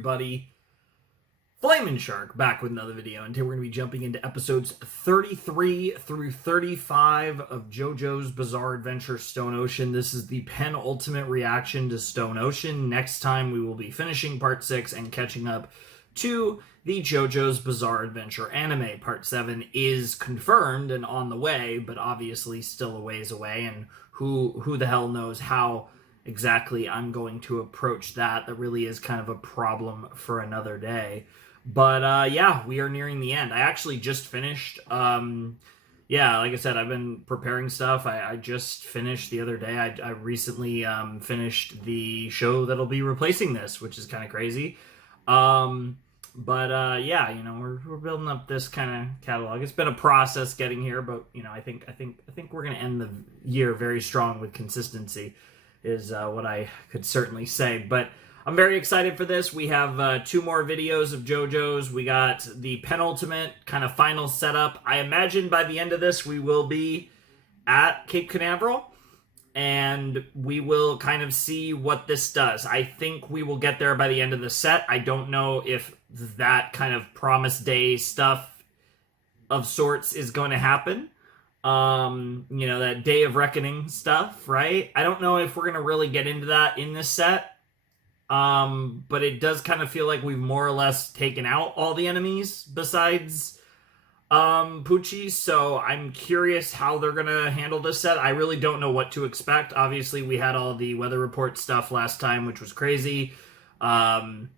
everybody? Flamin' Shark back with another video, and today we're going to be jumping into episodes 33 through 35 of JoJo's Bizarre Adventure Stone Ocean. This is the penultimate reaction to Stone Ocean. Next time we will be finishing part 6 and catching up to the JoJo's Bizarre Adventure anime. Part 7 is confirmed and on the way, but obviously still a ways away, and who the hell knows how exactly I'm going to approach that. That really is kind of a problem for another day. But yeah, we are nearing the end. I actually just finished, yeah, like I said, I've been preparing stuff. I just finished the other day. I recently finished the show that'll be replacing this, which is kind of crazy. But yeah, you know, we're building up this kind of catalog. It's been a process getting here, but you know, I think we're gonna end the year very strong with consistency, is what I could certainly say. But I'm very excited for this. We have 2 more videos of JoJo's. We got the penultimate kind of final setup. I imagine by the end of this we will be at Cape Canaveral, and we will kind of see what this does. I think we will get there by the end of the set. I don't know if that kind of promise day stuff of sorts is going to happen. You know, that Day of Reckoning stuff, right? I don't know if we're going to really get into that in this set. But it does kind of feel like we've more or less taken out all the enemies besides Pucci, so I'm curious how they're gonna handle this set. I really don't know what to expect. Obviously, we had all the weather report stuff last time, which was crazy. You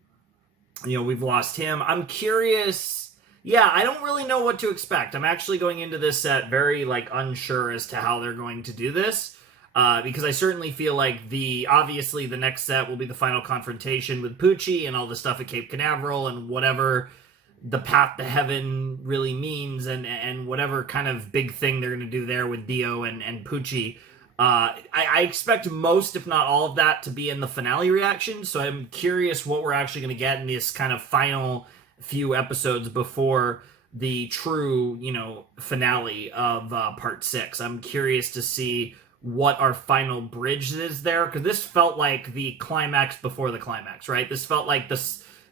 know, we've lost him. I'm curious. Yeah, I don't really know what to expect. I'm actually going into this set very, like, unsure as to how they're going to do this. Because I certainly feel like obviously the next set will be the final confrontation with Pucci and all the stuff at Cape Canaveral and whatever the path to heaven really means, and whatever kind of big thing they're going to do there with Dio and Pucci. I expect most, if not all of that, to be in the finale reaction, so I'm curious what we're actually going to get in this kind of final few episodes before the true, you know, finale of part 6. I'm curious to see what our final bridge is there, because this felt like the climax before the climax, right? This felt like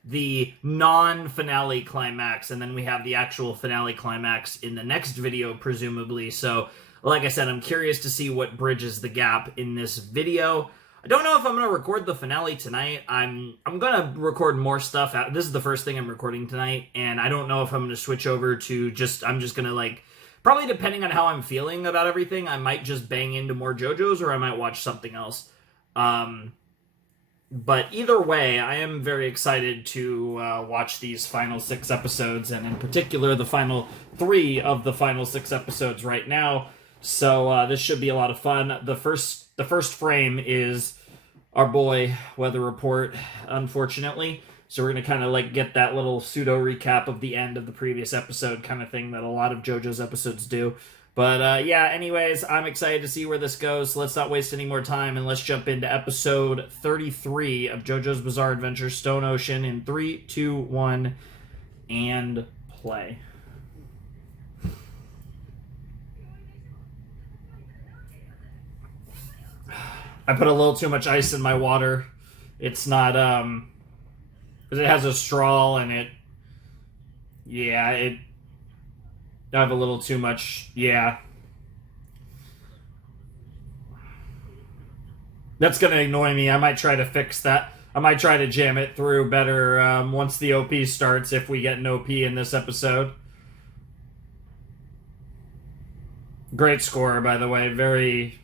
the non-finale climax, and then we have the actual finale climax in the next video, presumably. So, like I said, I'm curious to see what bridges the gap in this video. I don't know if I'm going to record the finale tonight. I'm going to record more stuff. This is the first thing I'm recording tonight, and I don't know if I'm going to switch over to I'm just going to, like, probably depending on how I'm feeling about everything, I might just bang into more JoJo's, or I might watch something else. But either way, I am very excited to watch these final 6 episodes, and in particular, the final 3 of the final 6 episodes right now. So this should be a lot of fun. The first frame is our boy Weather Report, unfortunately. So we're going to kind of like get that little pseudo recap of the end of the previous episode kind of thing that a lot of JoJo's episodes do. But yeah, anyways, I'm excited to see where this goes. So let's not waste any more time, and let's jump into episode 33 of JoJo's Bizarre Adventure Stone Ocean in 3, 2, 1, and play. I put a little too much ice in my water. It's not, because it has a straw and I have a little too much, yeah. That's going to annoy me. I might try to fix that. I might try to jam it through better once the OP starts, if we get an OP in this episode. Great score, by the way.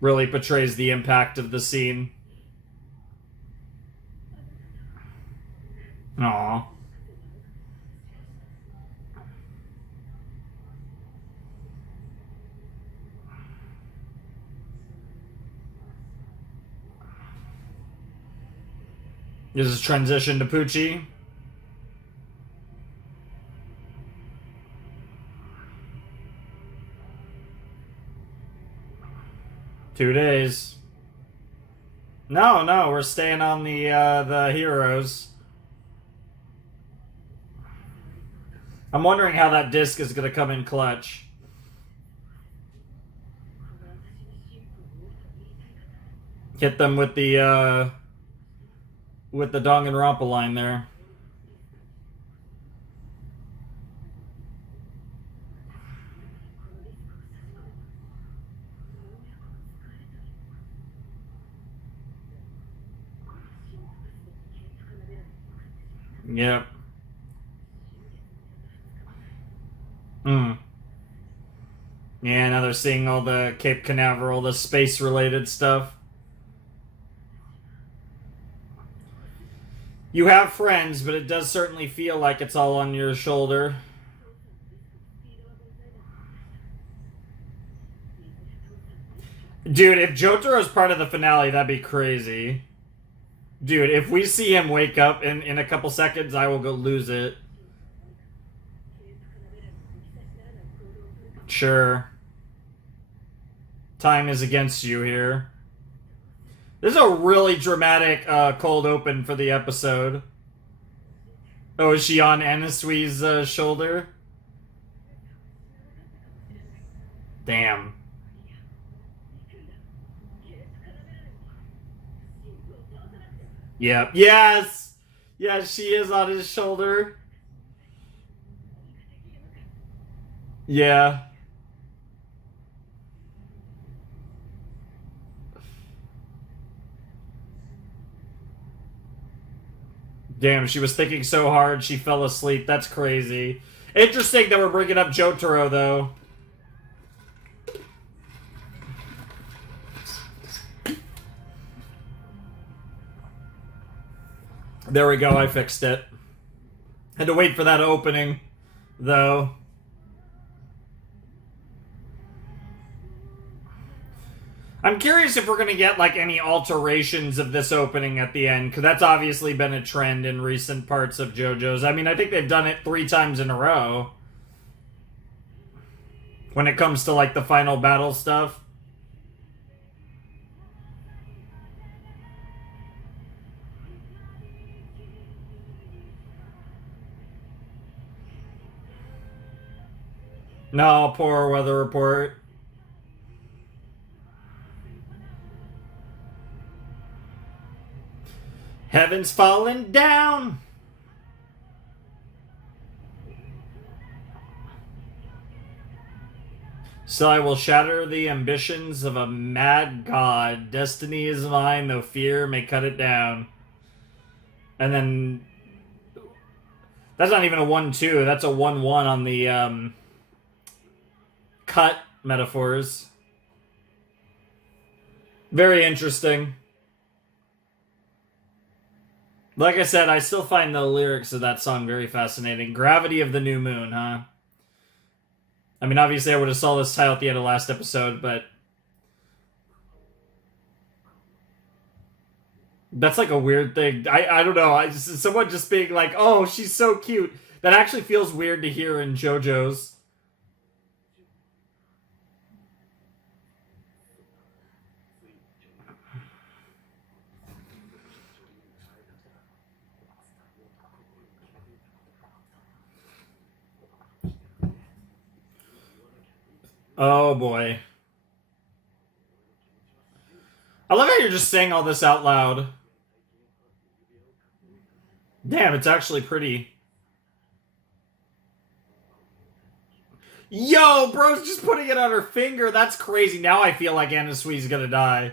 Really portrays the impact of the scene. Aww. This is transition to Pucci. Two days. No, we're staying on the heroes. I'm wondering how that disc is going to come in clutch. Hit them with the with the Danganronpa line there. Yep. Yeah, now they're seeing all the Cape Canaveral, the space-related stuff. You have friends, but it does certainly feel like it's all on your shoulder. Dude, if Jotaro's part of the finale, that'd be crazy. Dude, if we see him wake up in a couple seconds, I will go lose it. Sure. Time is against you here. This is a really dramatic cold open for the episode. Oh, is she on Anasui's shoulder? Damn. Yep. Yes! Yes, she is on his shoulder. Yeah. Damn, she was thinking so hard she fell asleep. That's crazy. Interesting that we're bringing up Jotaro, though. There we go, I fixed it. Had to wait for that opening, though. I'm curious if we're going to get, like, any alterations of this opening at the end, because that's obviously been a trend in recent parts of JoJo's. I mean, I think they've done it 3 times in a row. When it comes to, like, the final battle stuff. No, poor weather report. Heaven's falling down. So I will shatter the ambitions of a mad god. Destiny is mine, though fear may cut it down. And then... That's not even a 1-2. That's a 1-1 on the cut metaphors. Very interesting. Like I said, I still find the lyrics of that song very fascinating. Gravity of the New Moon, huh? I mean, obviously I would have saw this title at the end of last episode, but... That's like a weird thing. I don't know. Someone just being like, oh, she's so cute. That actually feels weird to hear in JoJo's. Oh boy. I love how you're just saying all this out loud. Damn, it's actually pretty. Yo, bro's just putting it on her finger. That's crazy. Now I feel like Anasui's gonna die.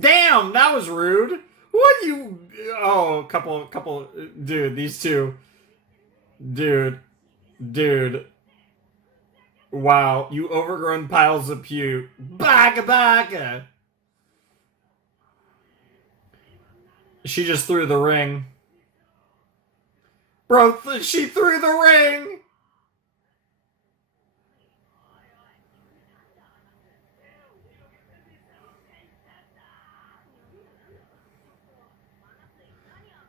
Damn, that was rude. What you... Oh, couple... Dude, these two. Dude. Wow, you overgrown piles of puke. Baka. She just threw the ring. Bro, she threw the ring!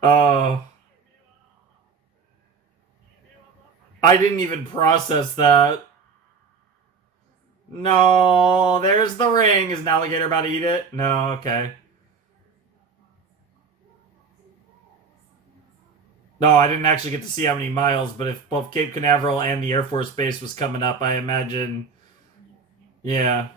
Oh. I didn't even process that. No, there's the ring. Is an alligator about to eat it? No, okay. No, I didn't actually get to see how many miles, but if both Cape Canaveral and the Air Force Base was coming up, I imagine, yeah,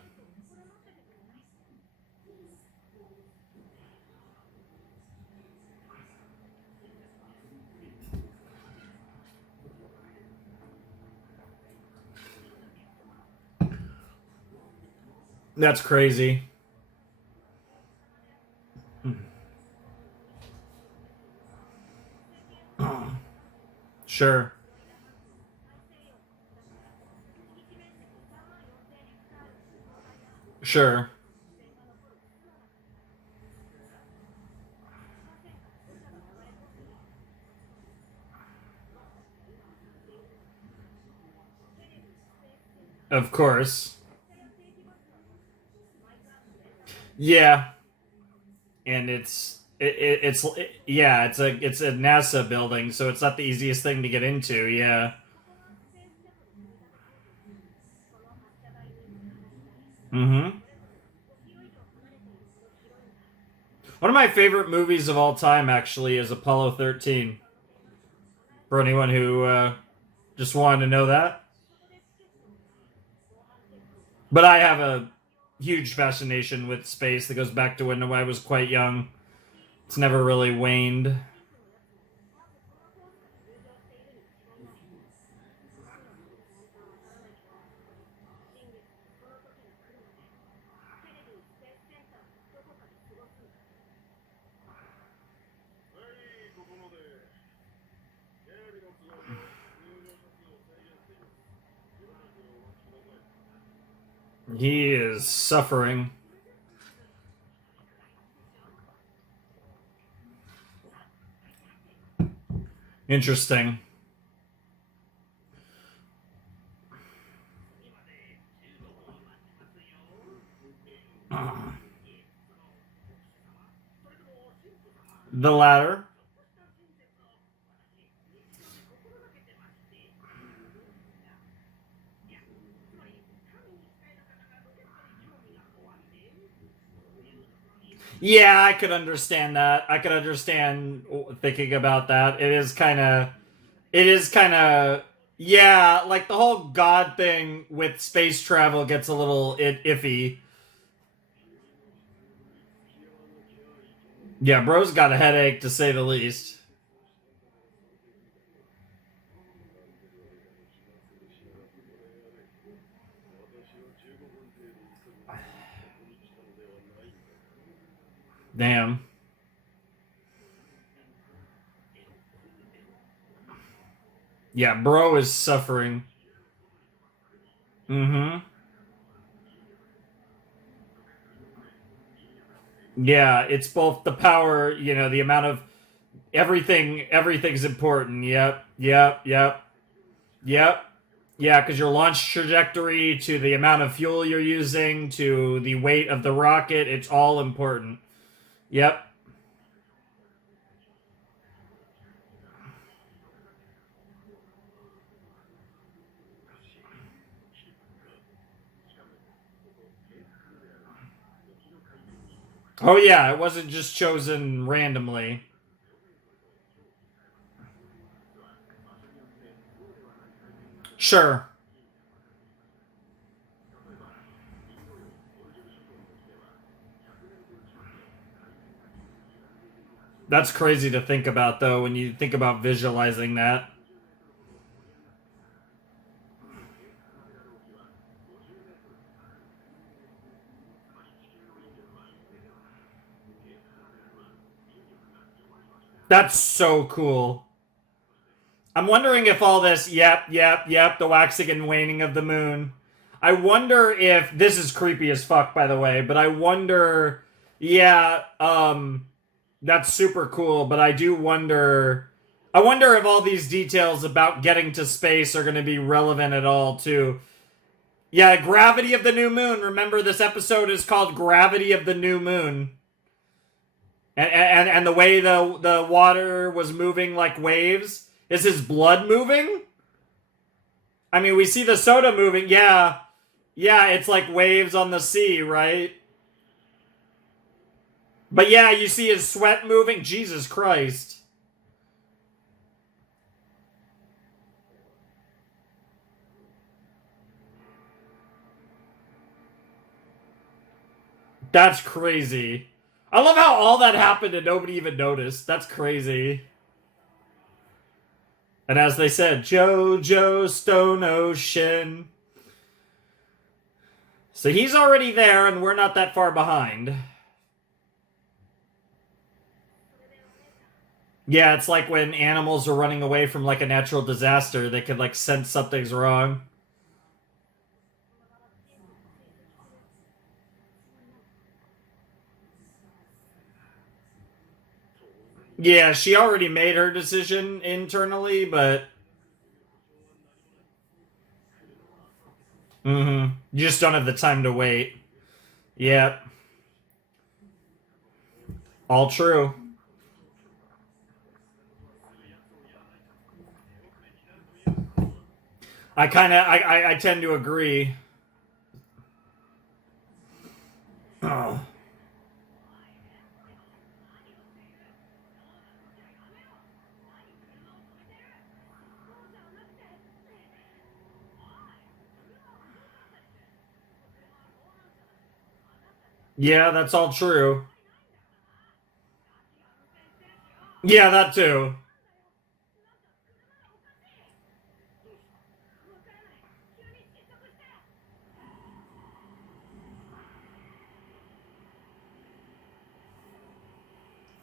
that's crazy. Sure, sure, of course. Yeah, and yeah, it's a NASA building, so it's not the easiest thing to get into. Yeah. Mm-hmm. One of my favorite movies of all time, actually, is Apollo 13. For anyone who just wanted to know that, but I have a huge fascination with space that goes back to when I was quite young. It's never really waned. He is suffering. Interesting. The latter. Yeah, I could understand that. I could understand thinking about that. It is kind of. It is kind of. Yeah, like the whole God thing with space travel gets a little iffy. Yeah, bro's got a headache to say the least. Damn. Yeah, bro is suffering. Mm-hmm. Yeah, it's both the power, the amount of everything's important. Yep, yep, yep, yep. Yeah, because your launch trajectory to the amount of fuel you're using to the weight of the rocket, it's all important. Yep. Oh yeah, it wasn't just chosen randomly. Sure. That's crazy to think about though when you think about visualizing that. That's so cool. I'm wondering if all this, yep, yep, yep, the waxing and waning of the moon. I wonder if this is creepy as fuck, by the way, but I wonder, yeah, that's super cool, but I do wonder, I wonder if all these details about getting to space are going to be relevant at all, too. Yeah, gravity of the new moon. Remember, this episode is called Gravity of the New Moon. And the way the water was moving like waves. Is his blood moving? I mean, we see the soda moving. Yeah. Yeah, it's like waves on the sea, right? But yeah, you see his sweat moving. Jesus Christ. That's crazy. I love how all that happened and nobody even noticed. That's crazy. And as they said, JoJo's Stone Ocean. So he's already there and we're not that far behind. Yeah, it's like when animals are running away from like a natural disaster, they can like sense something's wrong. Yeah, she already made her decision internally, but you just don't have the time to wait. Yep. All true. I tend to agree. Oh. Yeah, that's all true. Yeah, that too.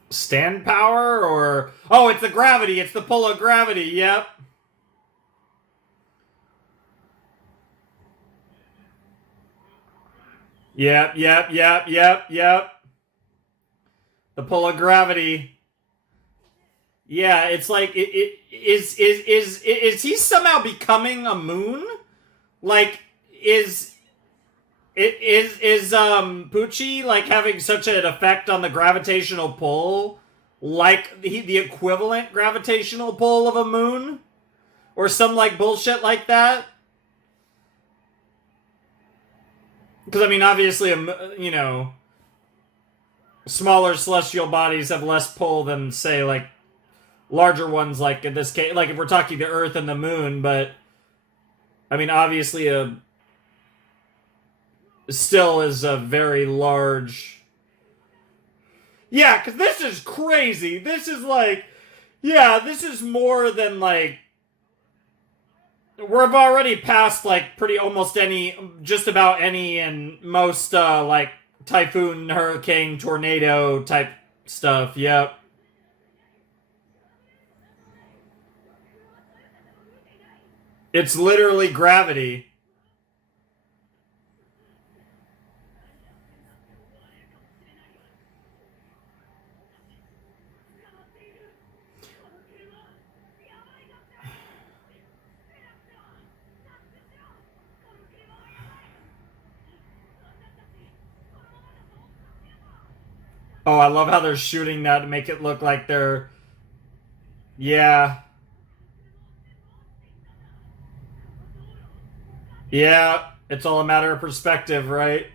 Stand power or... Oh, it's the gravity. It's the pull of gravity. Yep. Yep. The pull of gravity. Yeah, it's like is he somehow becoming a moon? Like is Pucci like having such an effect on the gravitational pull, like the equivalent gravitational pull of a moon, or some like bullshit like that? Because I mean, obviously, you know, smaller celestial bodies have less pull than say like larger ones, like in this case, like if we're talking the Earth and the Moon. But I mean, obviously, a still is a very large. Yeah, because this is crazy. This is like, yeah, this is more than like. We've already passed like pretty almost any, just about any, and most like typhoon, hurricane, tornado type stuff. Yep. It's literally gravity. Oh, I love how they're shooting that to make it look like they're. Yeah. Yeah. It's all a matter of perspective, right?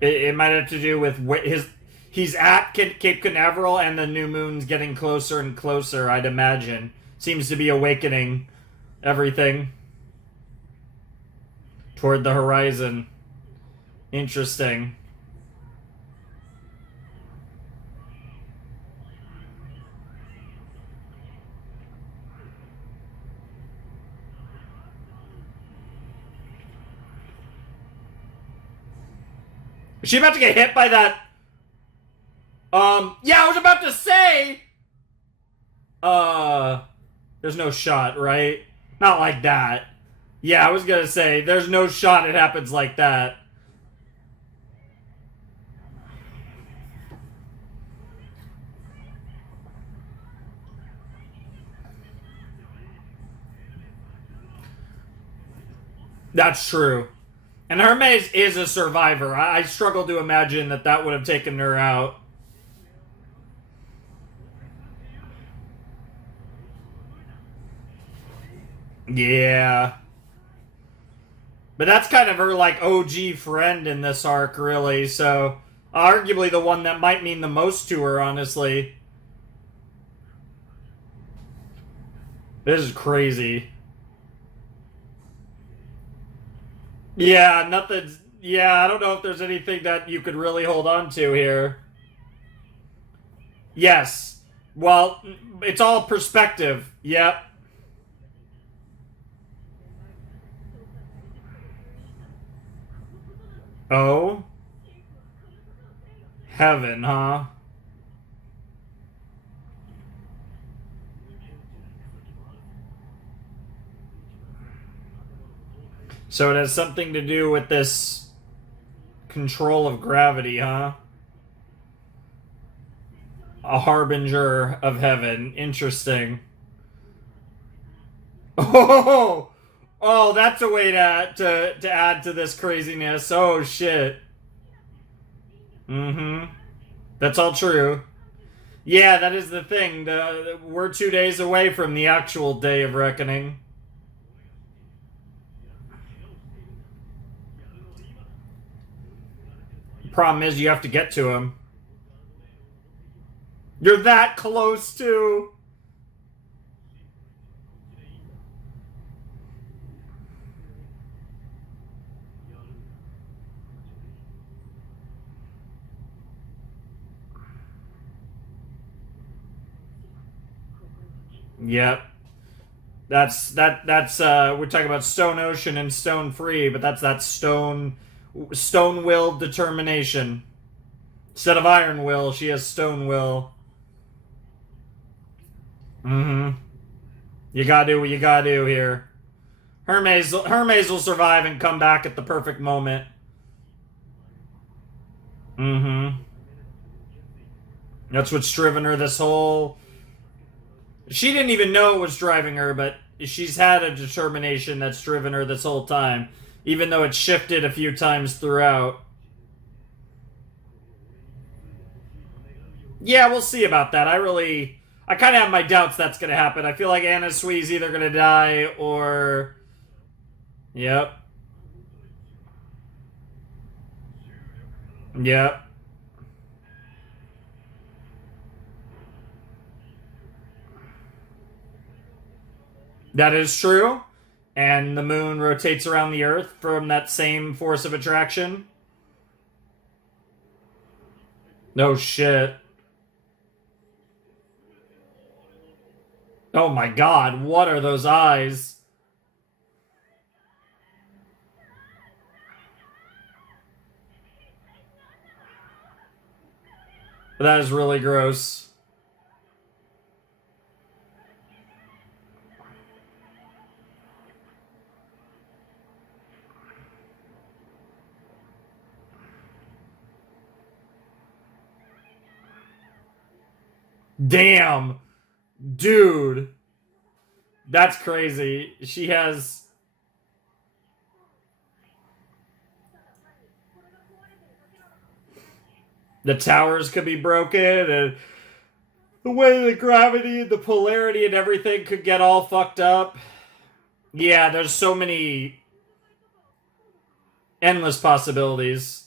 It might have to do with his. He's at Cape Canaveral, and the new moon's getting closer and closer. I'd imagine seems to be awakening everything toward the horizon. Interesting. Is she about to get hit by that? Yeah, I was about to say. Uh, there's no shot, right? Not like that. Yeah, I was gonna say, there's no shot it happens like that. That's true. And Hermes is a survivor. I struggle to imagine that that would have taken her out. Yeah. But that's kind of her, like, OG friend in this arc, really. So, Arguably the one that might mean the most to her, honestly. This is crazy. Yeah, nothing's... Yeah, I don't know if there's anything that you could really hold on to here. Yes. Well, it's all perspective. Yep. Oh? Heaven, huh? So it has something to do with this control of gravity, huh? A harbinger of heaven. Interesting. Oh, oh, that's a way to add to this craziness. Oh shit. Mm-hmm. That's all true. Yeah, that is the thing. We're 2 days away from the actual day of reckoning. Problem is, you have to get to him. You're that close to. Yep. That's we're talking about Stone Ocean and Stone Free, but that's that stone will determination. Instead of Iron Will, she has Stone Will. Mm-hmm. You gotta do what you gotta do here. Hermes will survive and come back at the perfect moment. Mm-hmm. That's what's driven her this whole... She didn't even know it was driving her, but she's had a determination that's driven her this whole time, even though it's shifted a few times throughout. Yeah, we'll see about that. I kind of have my doubts that's going to happen. I feel like Anna Sui's either going to die or... Yep. Yep. That is true. And the moon rotates around the Earth from that same force of attraction. No shit. Oh my god, what are those eyes? That is really gross. Damn. Dude. That's crazy. She has... The towers could be broken, and the way the gravity and the polarity and everything could get all fucked up. Yeah, there's so many endless possibilities.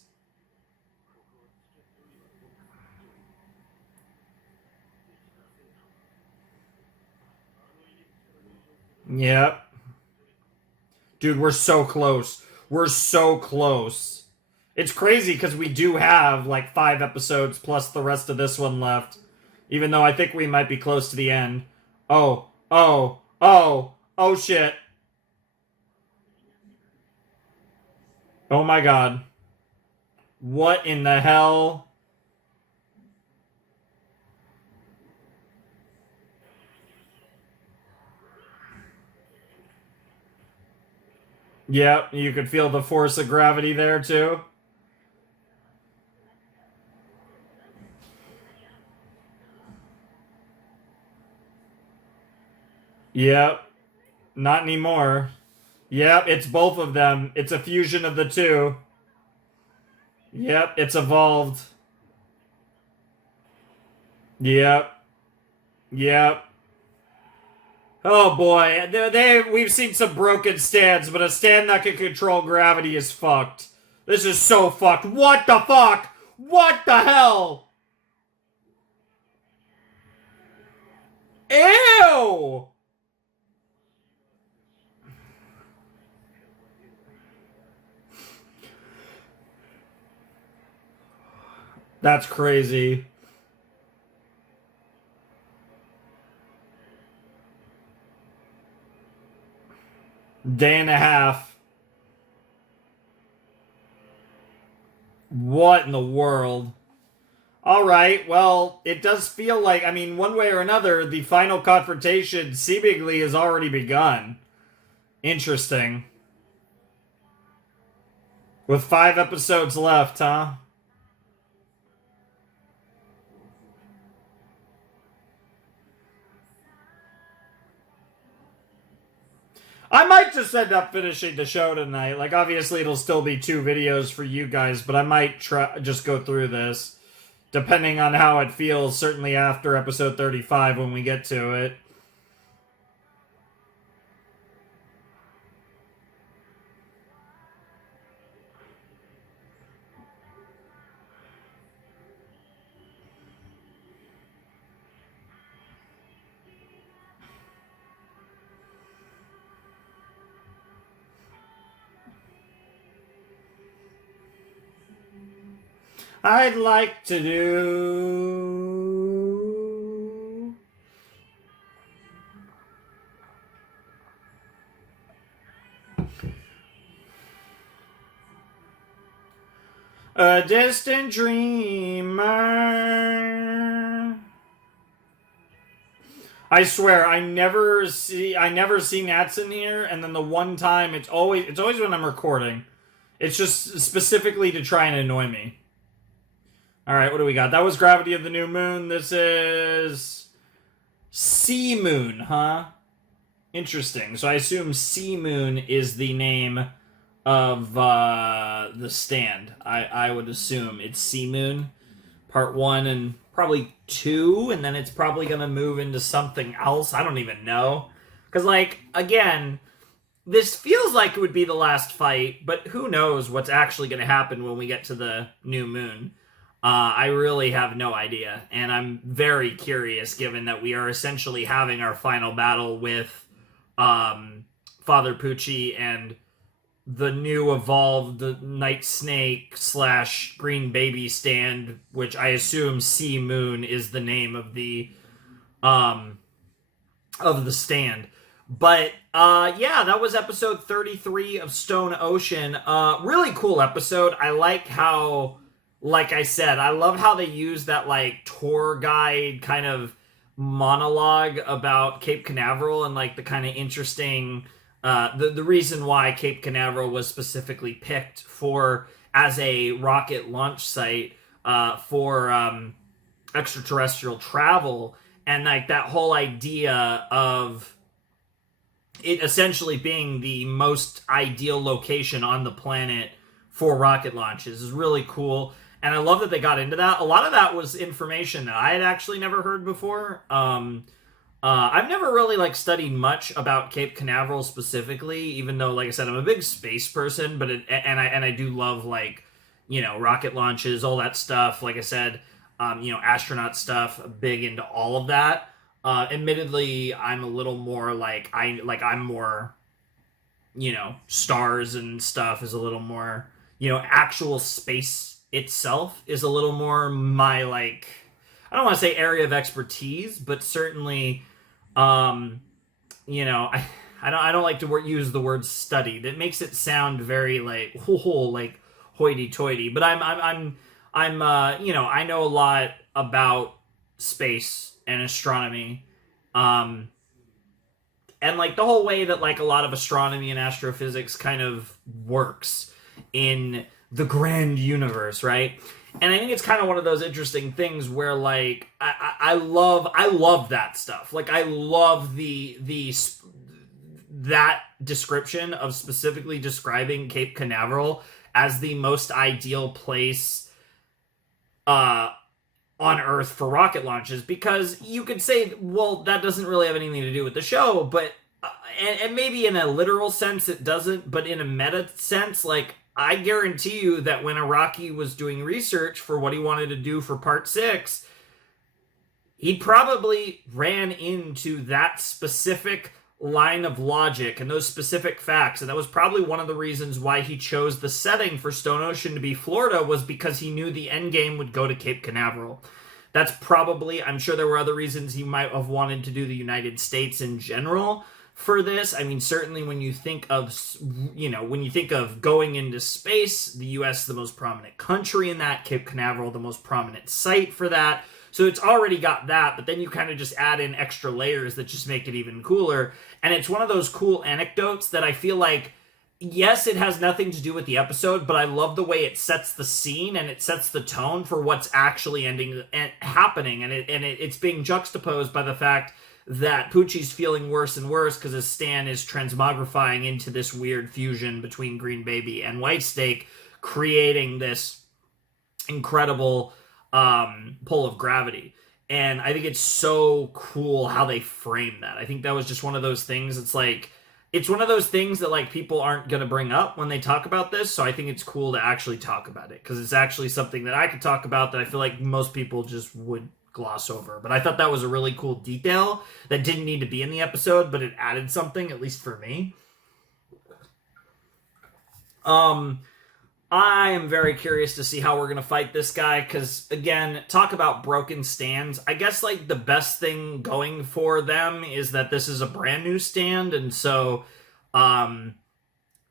Yep. Dude, we're so close. We're so close. It's crazy because we do have like 5 episodes plus the rest of this one left. Even though I think we might be close to the end. Oh, oh, oh, oh shit. Oh my god. What in the hell? Yep, you could feel the force of gravity there too. Yep. Not anymore. Yep, it's both of them. It's a fusion of the two. Yep, it's evolved. Yep. Yep. Oh boy, we've seen some broken stands, but a stand that can control gravity is fucked. This is so fucked. What the fuck? What the hell? Ew! That's crazy. Day and a half. What in the world? All right, well, it does feel like, I mean, one way or another, the final confrontation seemingly has already begun. Interesting. With 5 episodes left, huh? I might just end up finishing the show tonight. Like, obviously, it'll still be 2 videos for you guys, but I might try just go through this, depending on how it feels. Certainly after episode 35 when we get to it. I'd like to do a distant dreamer. I swear, I never see Nats in here, and then the one time it's always when I'm recording. It's just specifically to try and annoy me. Alright, what do we got? That was Gravity of the New Moon. This is Sea Moon, huh? Interesting. So I assume Sea Moon is the name of the stand. I would assume it's Sea Moon, part 1 and probably 2, and then it's probably going to move into something else. I don't even know. Because, like, again, this feels like it would be the last fight, but who knows what's actually going to happen when we get to the new moon. I really have no idea, and I'm very curious given that we are essentially having our final battle with Father Pucci and the new evolved Night Snake / Green Baby stand, which I assume Sea Moon is the name of the stand. But yeah, that was episode 33 of Stone Ocean. Really cool episode. I like how, like I said, I love how they use that like tour guide kind of monologue about Cape Canaveral and like the kind of interesting the reason why Cape Canaveral was specifically picked for as a rocket launch site for extraterrestrial travel, and like that whole idea of it essentially being the most ideal location on the planet for rocket launches is really cool. And I love that they got into that. A lot of that was information that I had actually never heard before. I've never really like studied much about Cape Canaveral specifically, even though, like I said, I'm a big space person. But I do love like, you know, rocket launches, all that stuff. Like I said, you know, astronaut stuff. Big into all of that. Admittedly, I'm a little more like I'm more, you know, stars and stuff is a little more, you know, actual space itself is a little more my like, I don't want to say area of expertise, but certainly, you know, I don't like to use the word study. That makes it sound very like like hoity-toity. But I'm you know, I know a lot about space and astronomy, and like the whole way that like a lot of astronomy and astrophysics kind of works in the grand universe, right? And I think it's kind of one of those interesting things where like I love that stuff. Like I love that description of specifically describing Cape Canaveral as the most ideal place on Earth for rocket launches, because you could say, well, that doesn't really have anything to do with the show, but and maybe in a literal sense it doesn't, but in a meta sense, like I guarantee you that when Araki was doing research for what he wanted to do for part 6, he probably ran into that specific line of logic and those specific facts, and that was probably one of the reasons why he chose the setting for Stone Ocean to be Florida, was because he knew the end game would go to Cape Canaveral. That's probably, I'm sure there were other reasons he might have wanted to do the United States in general for this. I mean, certainly when you think of, when you think of going into space, the US is the most prominent country in that, Cape Canaveral the most prominent site for that. So it's already got that, but then you kind of just add in extra layers that just make it even cooler. And it's one of those cool anecdotes that I feel like, yes, it has nothing to do with the episode, but I love the way it sets the scene and it sets the tone for what's actually happening. And it's being juxtaposed by the fact that Pucci's feeling worse and worse because his Stan is transmogrifying into this weird fusion between Green Baby and White Snake, creating this incredible pull of gravity. And I think it's so cool how they frame that. I think that was just one of those things. It's one of those things that like people aren't going to bring up when they talk about this. So I think it's cool to actually talk about it, because it's actually something that I could talk about that I feel like most people just would gloss over. But I thought that was a really cool detail that didn't need to be in the episode, but it added something, at least for me. I am very curious to see how we're going to fight this guy, because, again, talk about broken stands. I guess, like, the best thing going for them is that this is a brand new stand, and so Father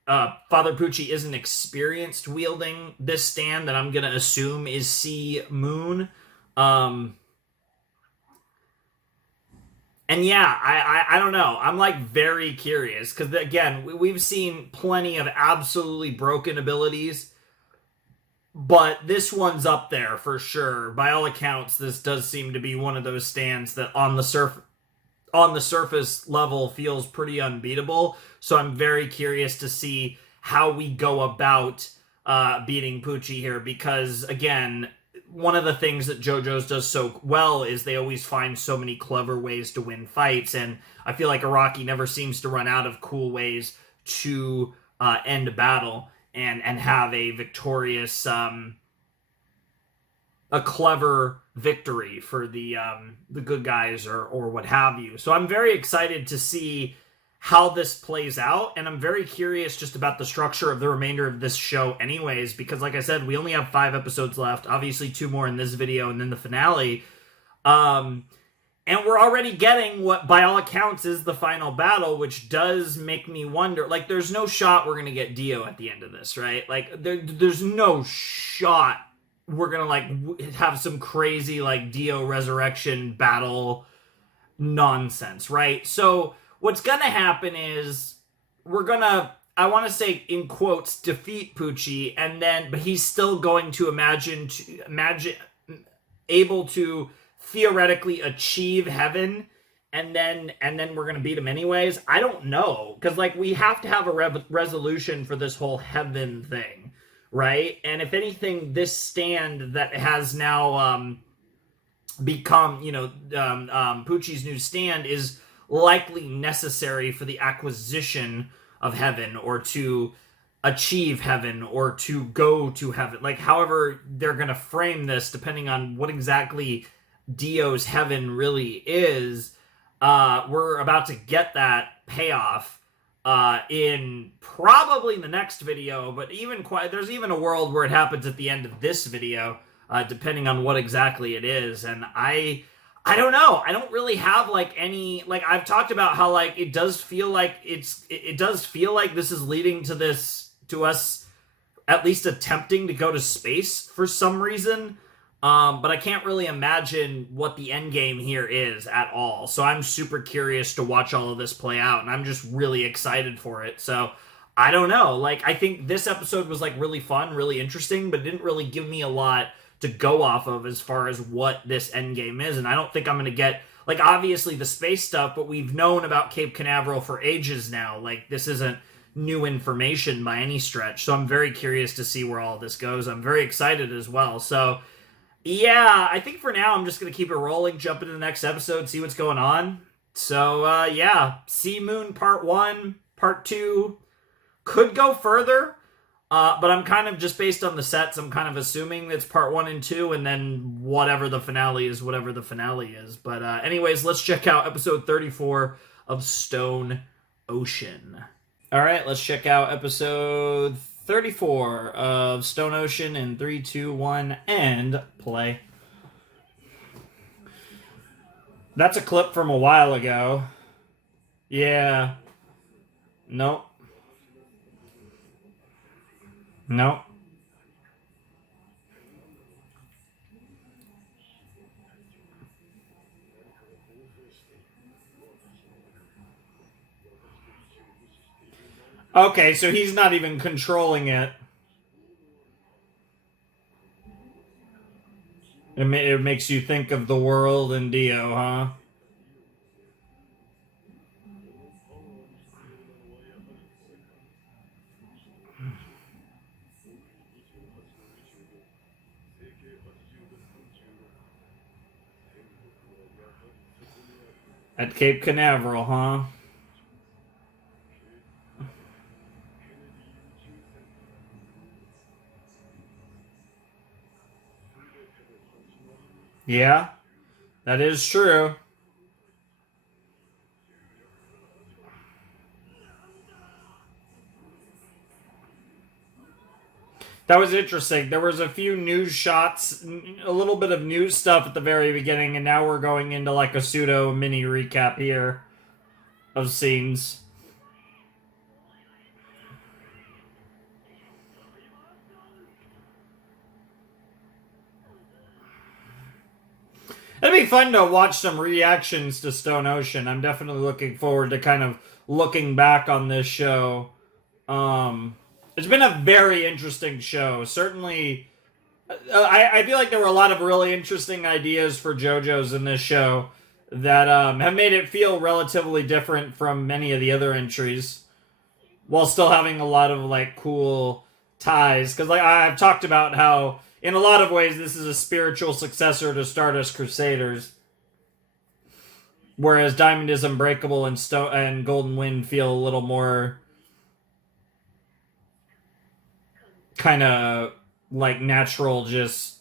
Pucci isn't experienced wielding this stand that I'm going to assume is Sea Moon. And yeah, I don't know. I'm like very curious because, again, we've seen plenty of absolutely broken abilities, but this one's up there for sure. By all accounts, this does seem to be one of those stands that on the surface level feels pretty unbeatable. So I'm very curious to see how we go about beating Pucci here, because, again, one of the things that JoJo's does so well is they always find so many clever ways to win fights, and I feel like Araki never seems to run out of cool ways to end a battle and have a victorious, a clever victory for the good guys or what have you. So I'm very excited to see how this plays out, and I'm very curious just about the structure of the remainder of this show anyways, because like I said, we only have 5 episodes left, obviously 2 more in this video and then the finale, and we're already getting what by all accounts is the final battle, which does make me wonder, like, there's no shot we're gonna get Dio at the end of this, right? Like, there's no shot we're gonna like have some crazy like Dio resurrection battle nonsense, right? So what's gonna happen is we're gonna, I want to say in quotes, defeat Pucci, and then, but he's still going to able to theoretically achieve heaven, and then we're gonna beat him anyways. I don't know, because like we have to have a resolution for this whole heaven thing, right? And if anything, this stand that has now become, Pucci's new stand is likely necessary for the acquisition of heaven, or to achieve heaven, or to go to heaven. Like, however they're going to frame this, depending on what exactly Dio's heaven really is, we're about to get that payoff in probably the next video, but there's even a world where it happens at the end of this video, depending on what exactly it is. And I don't know. I don't really have like any, like, I've talked about how like it does feel like it does feel like this is leading to us at least attempting to go to space for some reason. But I can't really imagine what the end game here is at all. So I'm super curious to watch all of this play out, and I'm just really excited for it. So I don't know. Like, I think this episode was like really fun, really interesting, but it didn't really give me a lot to go off of as far as what this end game is. And I don't think I'm going to get, like, obviously the space stuff, but we've known about Cape Canaveral for ages now. Like, this isn't new information by any stretch. So I'm very curious to see where all this goes. I'm very excited as well. So yeah, I think for now I'm just going to keep it rolling, jump into the next episode, see what's going on. So yeah, Sea Moon Part 1, Part 2 could go further. But I'm kind of just based on the sets. I'm kind of assuming it's part 1 and 2, and then whatever the finale is, whatever the finale is. But anyways, let's check out episode 34 of Stone Ocean. All right, let's check out episode 34 of Stone Ocean in 3, 2, 1, and play. That's a clip from a while ago. Yeah. Nope. Nope. Okay, so he's not even controlling it. It makes you think of the world and Dio, huh? At Cape Canaveral, huh? Yeah, that is true. That was interesting. There was a few news shots, a little bit of news stuff at the very beginning, and now we're going into like a pseudo mini recap here of scenes. It'd be fun to watch some reactions to Stone Ocean. I'm definitely looking forward to kind of looking back on this show. It's been a very interesting show. Certainly, I feel like there were a lot of really interesting ideas for JoJo's in this show that have made it feel relatively different from many of the other entries, while still having a lot of like cool ties. Because like I've talked about how in a lot of ways this is a spiritual successor to Stardust Crusaders, whereas Diamond is Unbreakable and Golden Wind feel a little more kind of like natural, just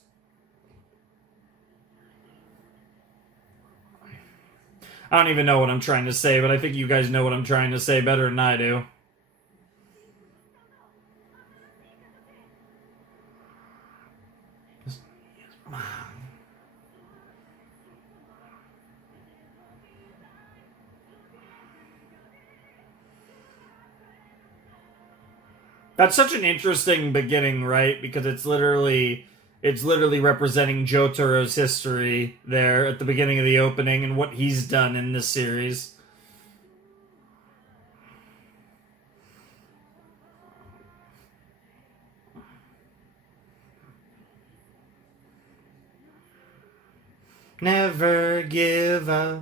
I don't even know what I'm trying to say, but I think you guys know what I'm trying to say better than I do. That's such an interesting beginning, right? Because it's literally representing Jotaro's history there at the beginning of the opening and what he's done in this series. Never give up.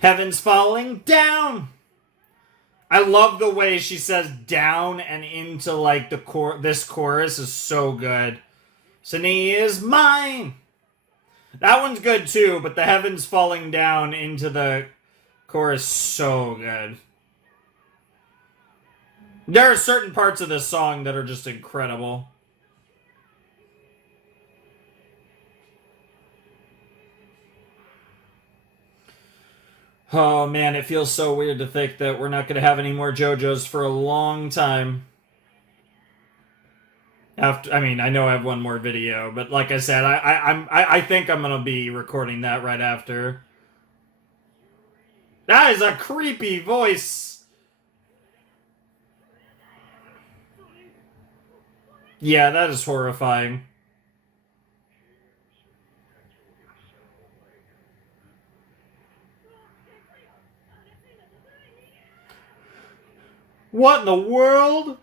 Heaven's falling down. I love the way she says down and into like this chorus is so good. Sunny is mine. That one's good too, but the heavens falling down into the chorus so good. There are certain parts of this song that are just incredible. Oh man, it feels so weird to think that we're not going to have any more JoJo's for a long time. After, I mean, I know I have one more video, but like I said, I think I'm gonna be recording that right after. That is a creepy voice. Yeah, that is horrifying. What in the world?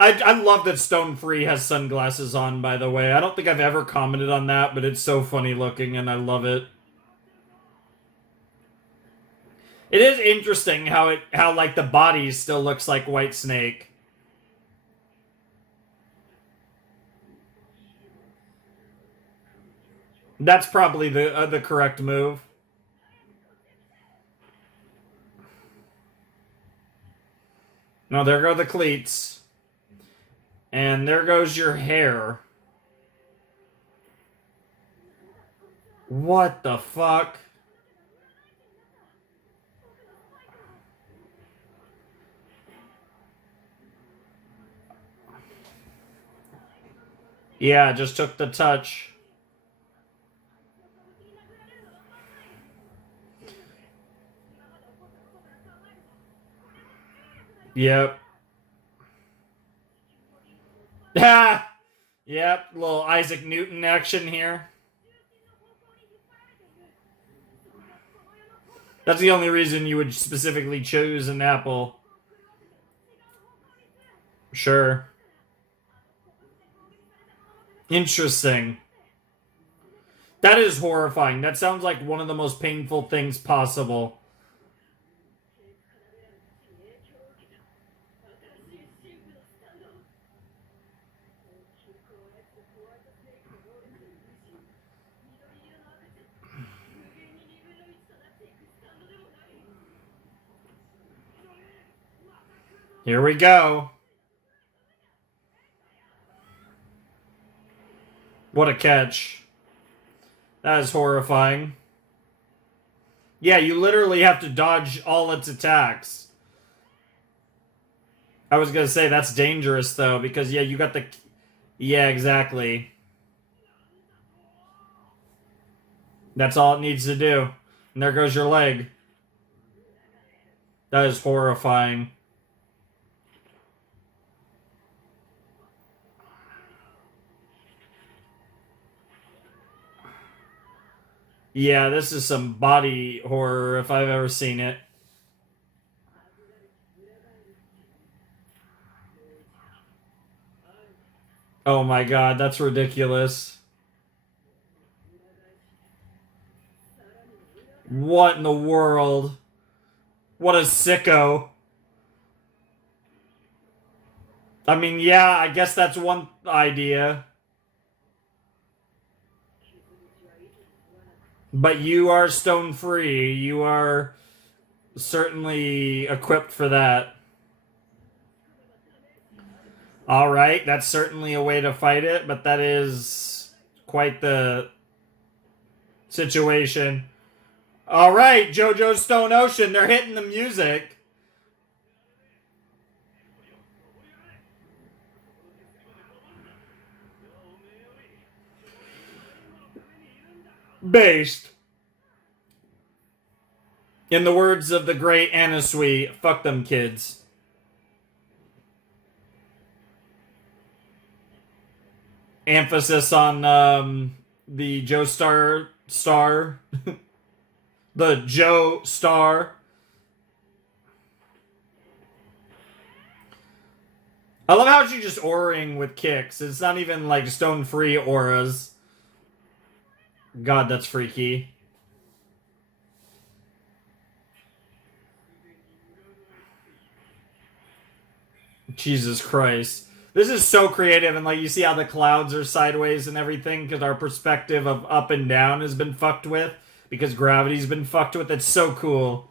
I love that Stone Free has sunglasses on, by the way. I don't think I've ever commented on that, but it's so funny looking and I love it. It is interesting how like the body still looks like White Snake. That's probably the correct move. No, there go the cleats. And there goes your hair. What the fuck? Yeah, just took the touch. Yep. Ah! Yep, little Isaac Newton action here. That's the only reason you would specifically choose an apple. Sure. Interesting. That is horrifying. That sounds like one of the most painful things possible. Here we go. What a catch. That is horrifying. Yeah, you literally have to dodge all its attacks. I was gonna say that's dangerous though, because yeah, you got the... Yeah, exactly. That's all it needs to do. And there goes your leg. That is horrifying. Yeah, this is some body horror if I've ever seen it. Oh my god, that's ridiculous. What in the world? What a sicko. I mean, yeah, I guess that's one idea. But you are stone free. You are certainly equipped for that. Alright, that's certainly a way to fight it, but that is quite the situation. Alright, JoJo's Stone Ocean, they're hitting the music. Based. In the words of the great Anna Sui, fuck them kids. Emphasis on the Joe star. The Joe star. I love how she's just auraing with kicks. It's not even like stone free auras. God, that's freaky. Jesus Christ. This is so creative, and like you see how the clouds are sideways and everything because our perspective of up and down has been fucked with because gravity's been fucked with. It's so cool.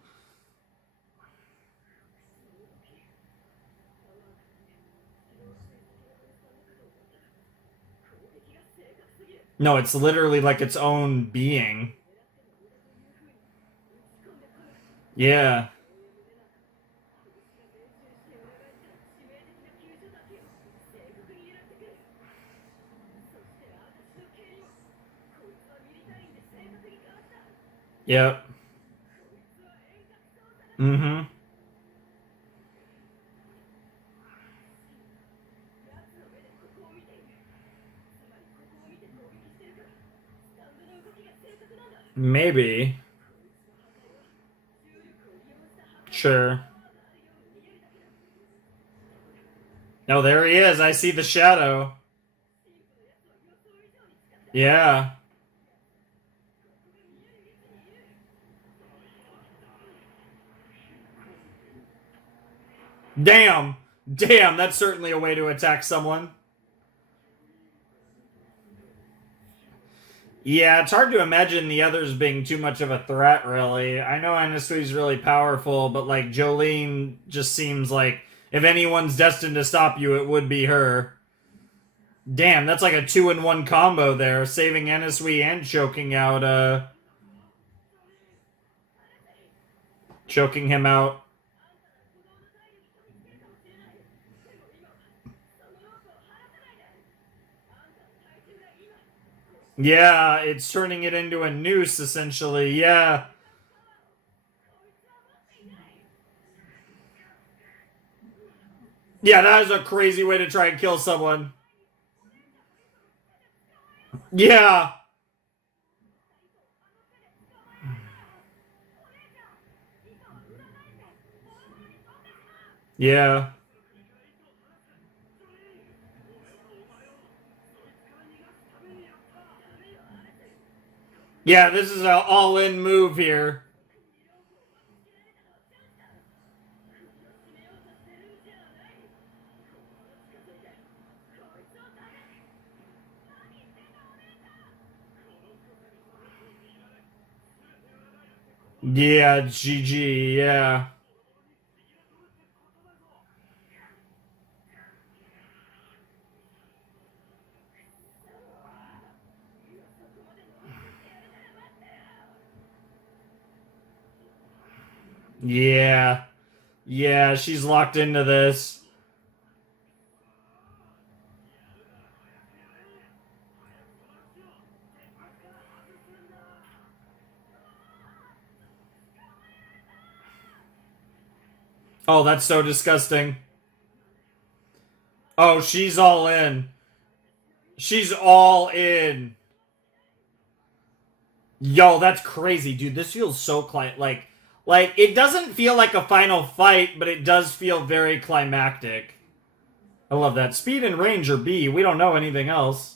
No, it's literally like its own being. Yeah. Yep. Mm-hmm. Maybe. Sure. Oh, there he is. I see the shadow. Yeah. Damn. Damn, that's certainly a way to attack someone. Yeah, it's hard to imagine the others being too much of a threat, really. I know Anasui's really powerful, but like Jolene just seems like if anyone's destined to stop you, it would be her. Damn, that's like a 2-in-1 combo there, saving Anasui and choking him out. Yeah, it's turning it into a noose, essentially. Yeah. Yeah, that is a crazy way to try and kill someone. Yeah. Yeah. Yeah, this is an all-in move here. Yeah, GG, yeah. Yeah. Yeah, she's locked into this. Oh, that's so disgusting. Oh, she's all in. She's all in. Yo, that's crazy, dude. This feels so like it doesn't feel like a final fight, but it does feel very climactic. I love that. Speed and range are B. We don't know anything else.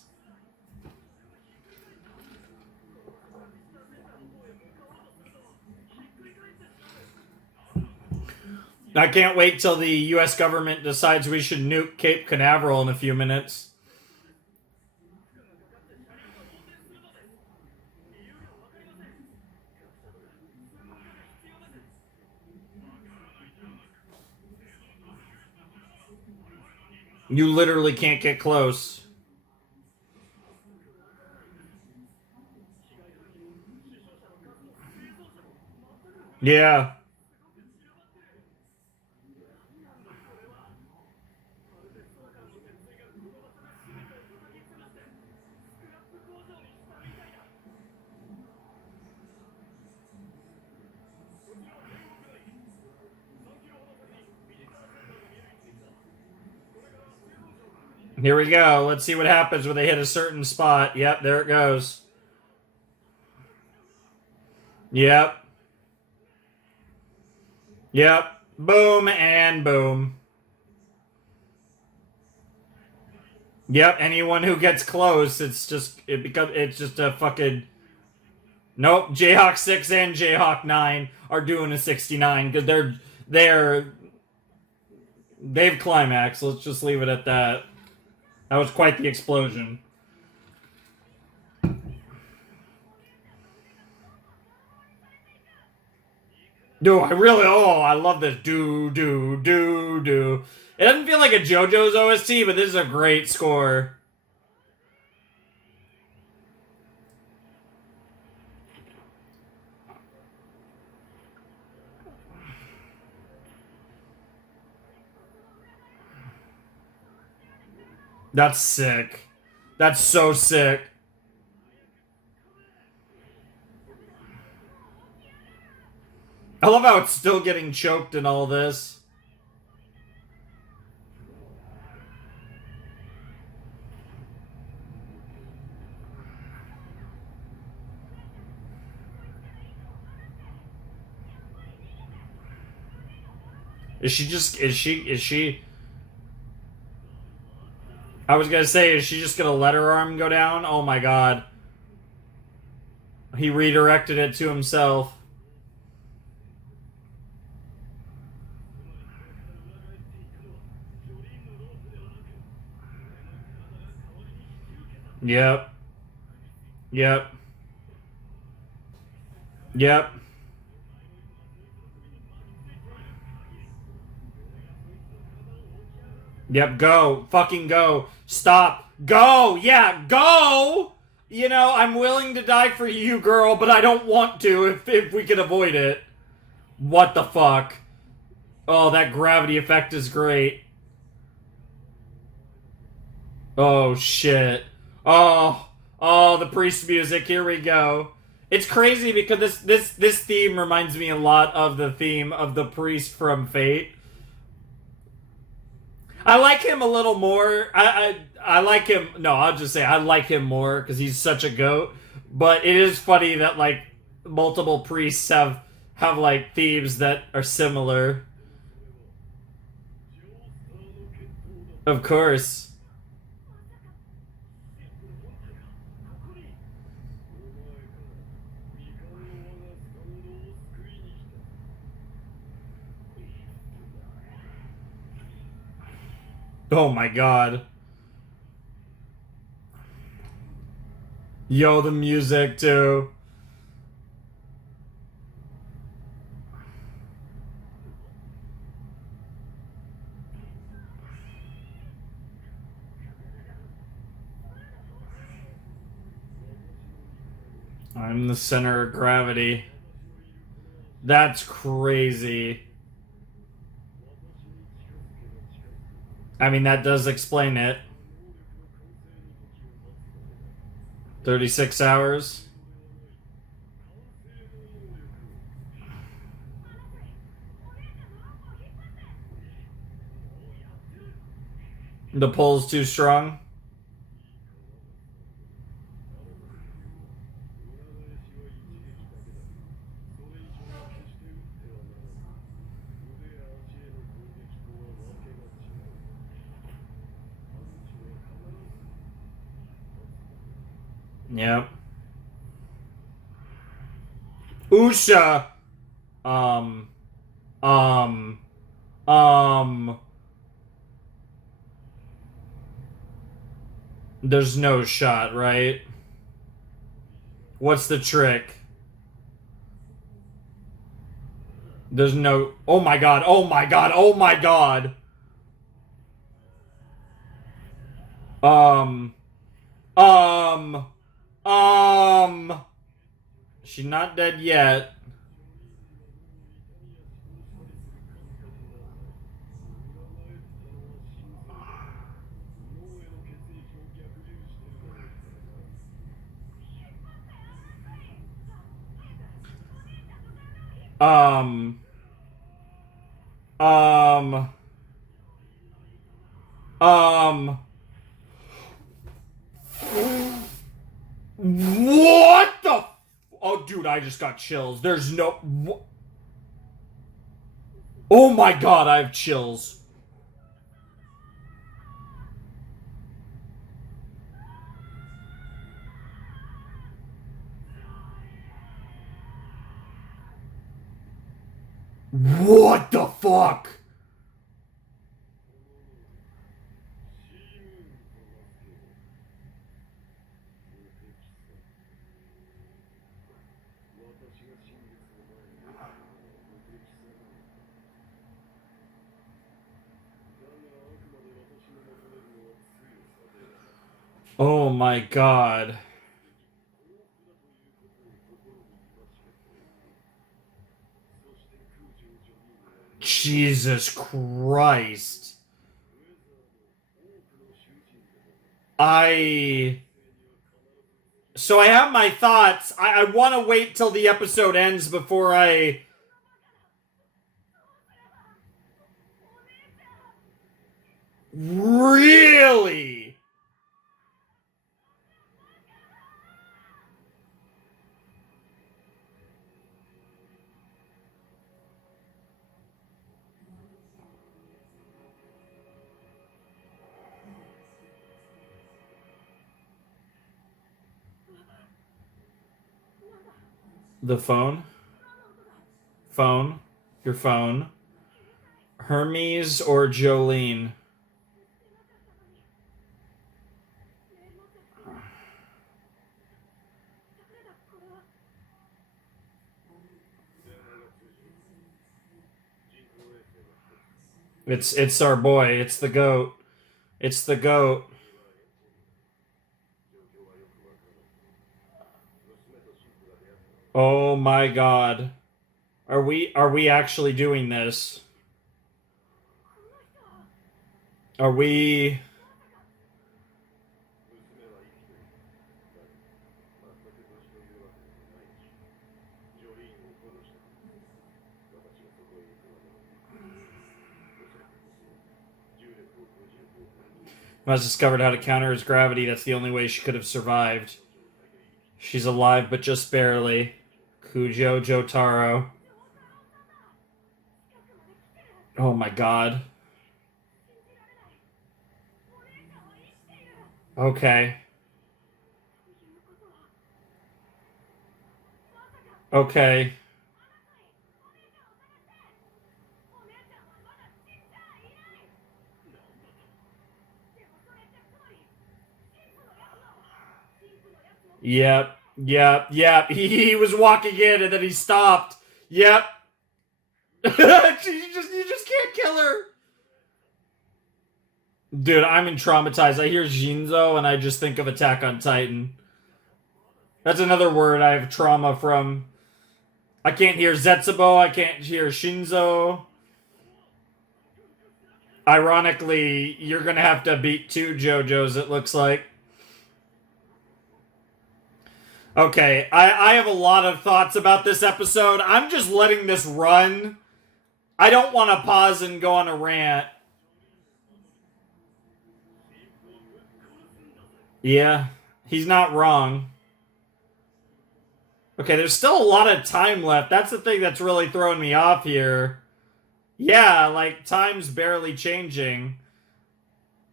I can't wait till the US government decides we should nuke Cape Canaveral in a few minutes. You literally can't get close. Yeah. Here we go. Let's see what happens when they hit a certain spot. Yep, there it goes. Yep. Yep. Boom and boom. Yep, anyone who gets close, it's just a fucking nope. Jayhawk 6 and Jayhawk 9 are doing a 69 because they've climaxed. Let's just leave it at that. That was quite the explosion. I love this. Do. It doesn't feel like a JoJo's OST, but this is a great score. That's sick. That's so sick. I love how it's still getting choked in all this. Is she I was gonna say, is she just gonna let her arm go down? Oh my god. He redirected it to himself. Yep. Yep. Yep. Yep, go. Fucking go. Stop. Go! Yeah, go! You know, I'm willing to die for you, girl, but I don't want to if we can avoid it. What the fuck? Oh, that gravity effect is great. Oh, shit. Oh, oh, the priest music. Here we go. It's crazy because this theme reminds me a lot of the theme of the priest from Fate. I like him a little more. I like him. No, I'll just say I like him more because he's such a goat. But it is funny that like multiple priests have like themes that are similar. Of course. Oh my god. Yo, the music too. I'm the center of gravity. That's crazy. I mean, that does explain it. 36 hours. The pull's too strong. Yep. Usha. Um. Um. Um. There's no shot, right? What's the trick? There's no. Oh my god. Oh my god. Oh my god. Um. Um. She's not dead yet. Um. Um. Um. What the? Oh, dude, I just got chills. There's no. Oh my god, I have chills. What the fuck? Oh my god. Jesus Christ. I. So I have my thoughts. I want to wait till the episode ends before I. Really? The phone? Phone? Your phone? Hermes or Jolene? It's our boy. It's the goat. It's the goat. Oh my god. Are we actually doing this? Are we has discovered how to counter his gravity. That's the only way she could have survived. She's alive, but just barely. Kujo Jotaro. Oh my god. Okay. Okay. Yep. Yep. Yep. He was walking in and then he stopped. Yep. You just can't kill her. Dude, I'm in traumatized. I hear Shinzo and I just think of Attack on Titan. That's another word I have trauma from. I can't hear Zetsubo. I can't hear Shinzo. Ironically, you're gonna have to beat two JoJo's, it looks like. Okay, I have a lot of thoughts about this episode. I'm just letting this run. I don't want to pause and go on a rant. Yeah, he's not wrong. Okay, there's still a lot of time left. That's the thing that's really throwing me off here. Yeah, like, time's barely changing.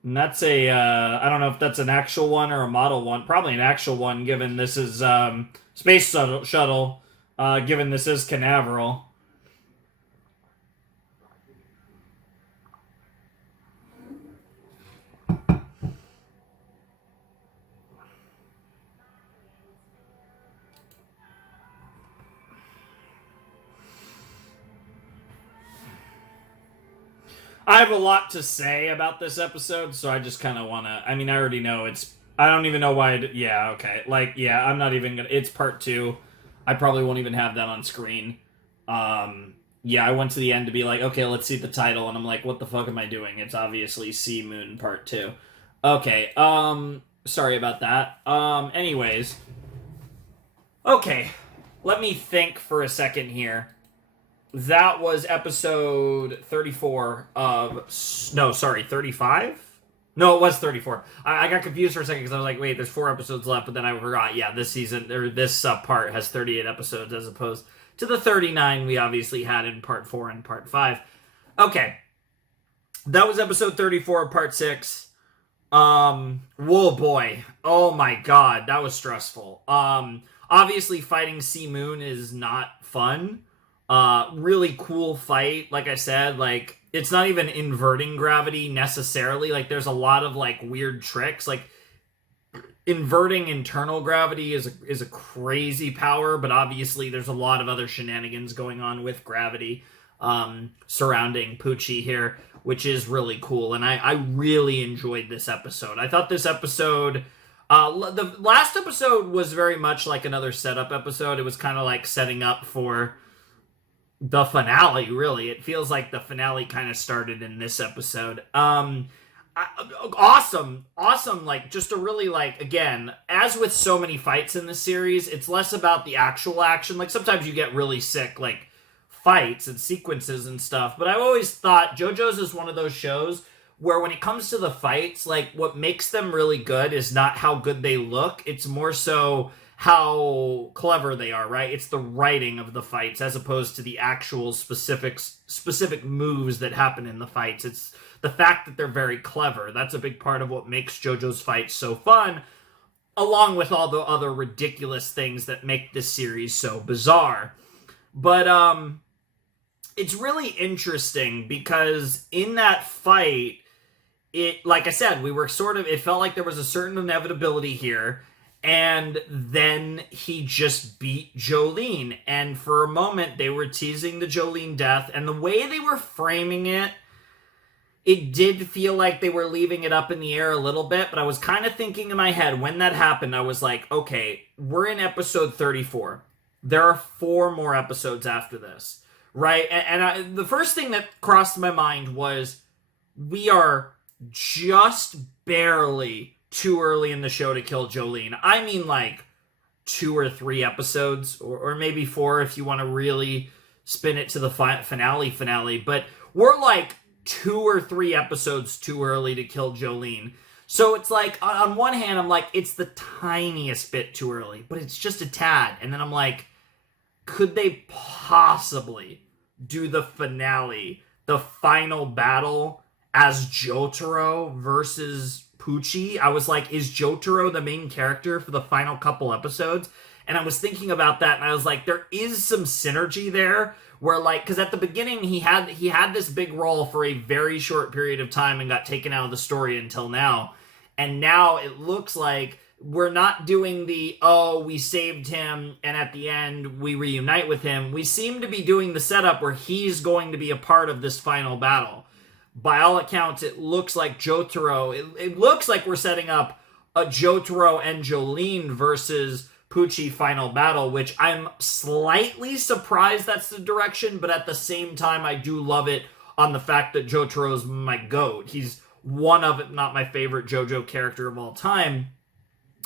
And that's I don't know if that's an actual one or a model one. Probably an actual one, given this is, Space Shuttle, given this is Canaveral. I have a lot to say about this episode, so I just kind of want to. I mean, I already know it's. I don't even know why. Yeah, okay. Like, yeah, I'm not even gonna. It's part two. I probably won't even have that on screen. Yeah, I went to the end to be like, okay, let's see the title, and I'm like, what the fuck am I doing? It's obviously Sea Moon Part Two. Okay. Sorry about that. Anyways. Okay. Let me think for a second here. That was episode 34 of... No, sorry, 35? No, it was 34. I got confused for a second because I was like, wait, there's 4 episodes left, but then I forgot, yeah, this season, or this part has 38 episodes as opposed to the 39 we obviously had in part 4 and part 5. Okay. That was episode 34 of part 6. Whoa, boy. Oh my god, that was stressful. Obviously fighting Sea Moon is not fun. Really cool fight. Like I said, like, it's not even inverting gravity necessarily. Like, there's a lot of, like, weird tricks. Like, inverting internal gravity is a crazy power, but obviously there's a lot of other shenanigans going on with gravity, surrounding Pucci here, which is really cool. And I really enjoyed this episode. I thought this episode... the last episode was very much like another setup episode. It was kind of like setting up for... the finale, really. It feels like the finale kind of started in this episode. Awesome, like, just a really, like, again, as with so many fights in this series, it's less about the actual action. Like, sometimes you get really sick, like, fights and sequences and stuff, but I've always thought JoJo's is one of those shows where when it comes to the fights, like, what makes them really good is not how good they look, it's more so... how clever they are, right? It's the writing of the fights as opposed to the actual specific moves that happen in the fights. It's the fact that they're very clever. That's a big part of what makes JoJo's fights so fun, along with all the other ridiculous things that make this series so bizarre. But it's really interesting because in that fight, it, like I said, we were sort of, it felt like there was a certain inevitability here, and then he just beat Jolene, and for a moment they were teasing the Jolene death, and the way they were framing it, it did feel like they were leaving it up in the air a little bit, but I was kind of thinking in my head, when that happened, I was like, okay, we're in episode 34. There are 4 more episodes after this, right? And the first thing that crossed my mind was, we are just barely too early in the show to kill Jolene. I mean, like 2 or 3 episodes, or maybe 4 if you want to really spin it to the finale. But we're like 2 or 3 episodes too early to kill Jolene. So it's like, on one hand, I'm like, it's the tiniest bit too early, but it's just a tad. And then I'm like, could they possibly do the finale, the final battle, as Jotaro versus Pucci? I was like, is Jotaro the main character for the final couple episodes? And I was thinking about that, and I was like, there is some synergy there, where like, because at the beginning he had this big role for a very short period of time and got taken out of the story until now. And now it looks like we're not doing the, oh, we saved him and at the end we reunite with him. We seem to be doing the setup where he's going to be a part of this final battle. By all accounts, it looks like Jotaro, it looks like we're setting up a Jotaro and Jolene versus Pucci final battle, which I'm slightly surprised that's the direction, but at the same time, I do love it on the fact that Jotaro's my GOAT. He's one of, if not my favorite JoJo character of all time,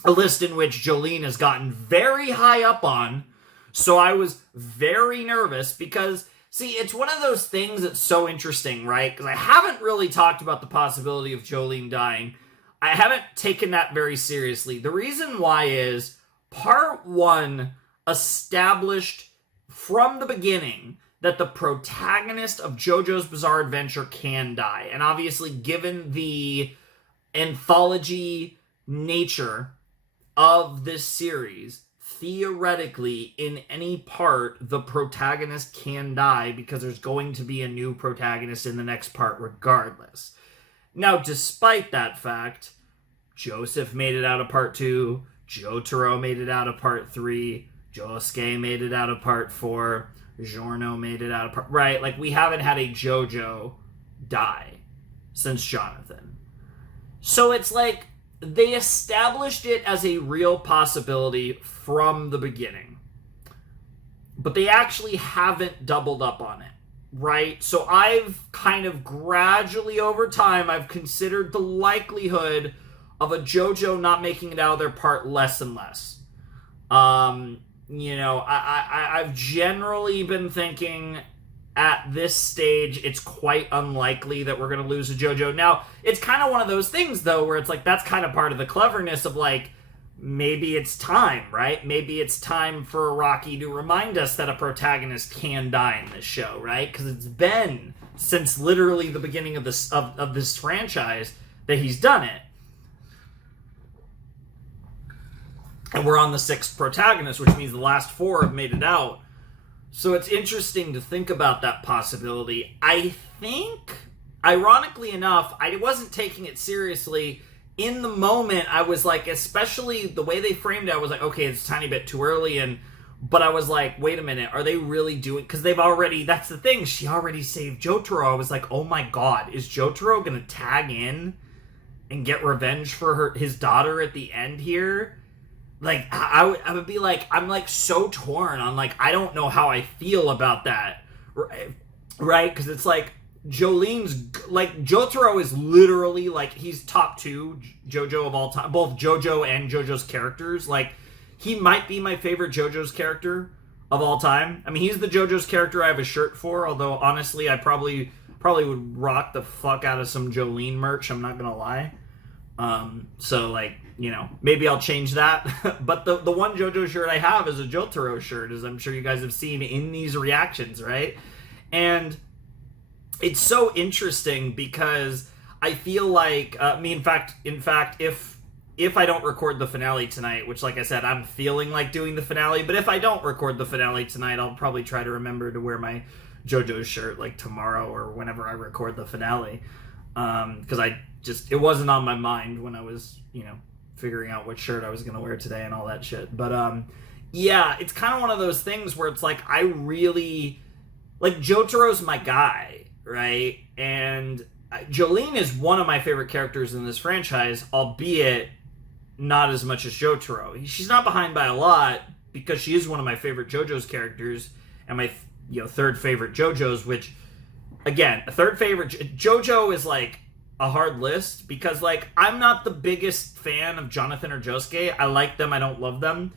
a list in which Jolene has gotten very high up on, so I was very nervous because, see, it's one of those things that's so interesting, right? Because I haven't really talked about the possibility of Jolene dying. I haven't taken that very seriously. The reason why is, Part 1 established from the beginning that the protagonist of JoJo's Bizarre Adventure can die. And obviously, given the anthology nature of this series, theoretically, in any part, the protagonist can die because there's going to be a new protagonist in the next part regardless. Now, despite that fact, Joseph made it out of Part 2, Jotaro made it out of Part 3, Josuke made it out of Part 4, Giorno made it out of Part... Right, like, we haven't had a JoJo die since Jonathan. So it's like, they established it as a real possibility from the beginning. But they actually haven't doubled up on it, right? So I've kind of gradually over time, I've considered the likelihood of a JoJo not making it out of their part less and less. You know, I've generally been thinking at this stage, it's quite unlikely that we're going to lose a JoJo. Now, it's kind of one of those things, though, where it's like, that's kind of part of the cleverness of, like, maybe it's time, right? Maybe it's time for Rocky to remind us that a protagonist can die in this show, right? Because it's been since literally the beginning of this of this franchise that he's done it. And we're on the 6th protagonist, which means the last 4 have made it out. So it's interesting to think about that possibility. I think, ironically enough, I wasn't taking it seriously. In the moment, I was like, especially the way they framed it, I was like, okay, it's a tiny bit too early. But I was like, wait a minute, are they really doing... Because they've already... That's the thing, she already saved Jotaro. I was like, oh my god, is Jotaro going to tag in and get revenge for his daughter at the end here? Like, I would be like, I'm like so torn on, like, I don't know how I feel about that, right? Because it's like, Jolene's, like, Jotaro is literally, like, he's top 2 JoJo of all time, both JoJo and JoJo's characters. Like, he might be my favorite JoJo's character of all time. I mean, he's the JoJo's character I have a shirt for, although, honestly, I probably would rock the fuck out of some Jolene merch, I'm not gonna lie. So, like, you know, maybe I'll change that. But the one JoJo shirt I have is a Jotaro shirt, as I'm sure you guys have seen in these reactions, right? And it's so interesting because I feel like, in fact, if I don't record the finale tonight, which, like I said, I'm feeling like doing the finale, but if I don't record the finale tonight, I'll probably try to remember to wear my JoJo shirt, like, tomorrow or whenever I record the finale. Because it wasn't on my mind when I was, figuring out what shirt I was going to wear today and all that shit. But, yeah, it's kind of one of those things where it's like, I really, like, Jotaro's my guy, right? And Jolene is one of my favorite characters in this franchise, albeit not as much as Jotaro. She's not behind by a lot because she is one of my favorite JoJo's characters and my third favorite JoJo's, which, again, a third favorite JoJo is like a hard list because, like, I'm not the biggest fan of Jonathan or Josuke. I like them, I don't love them.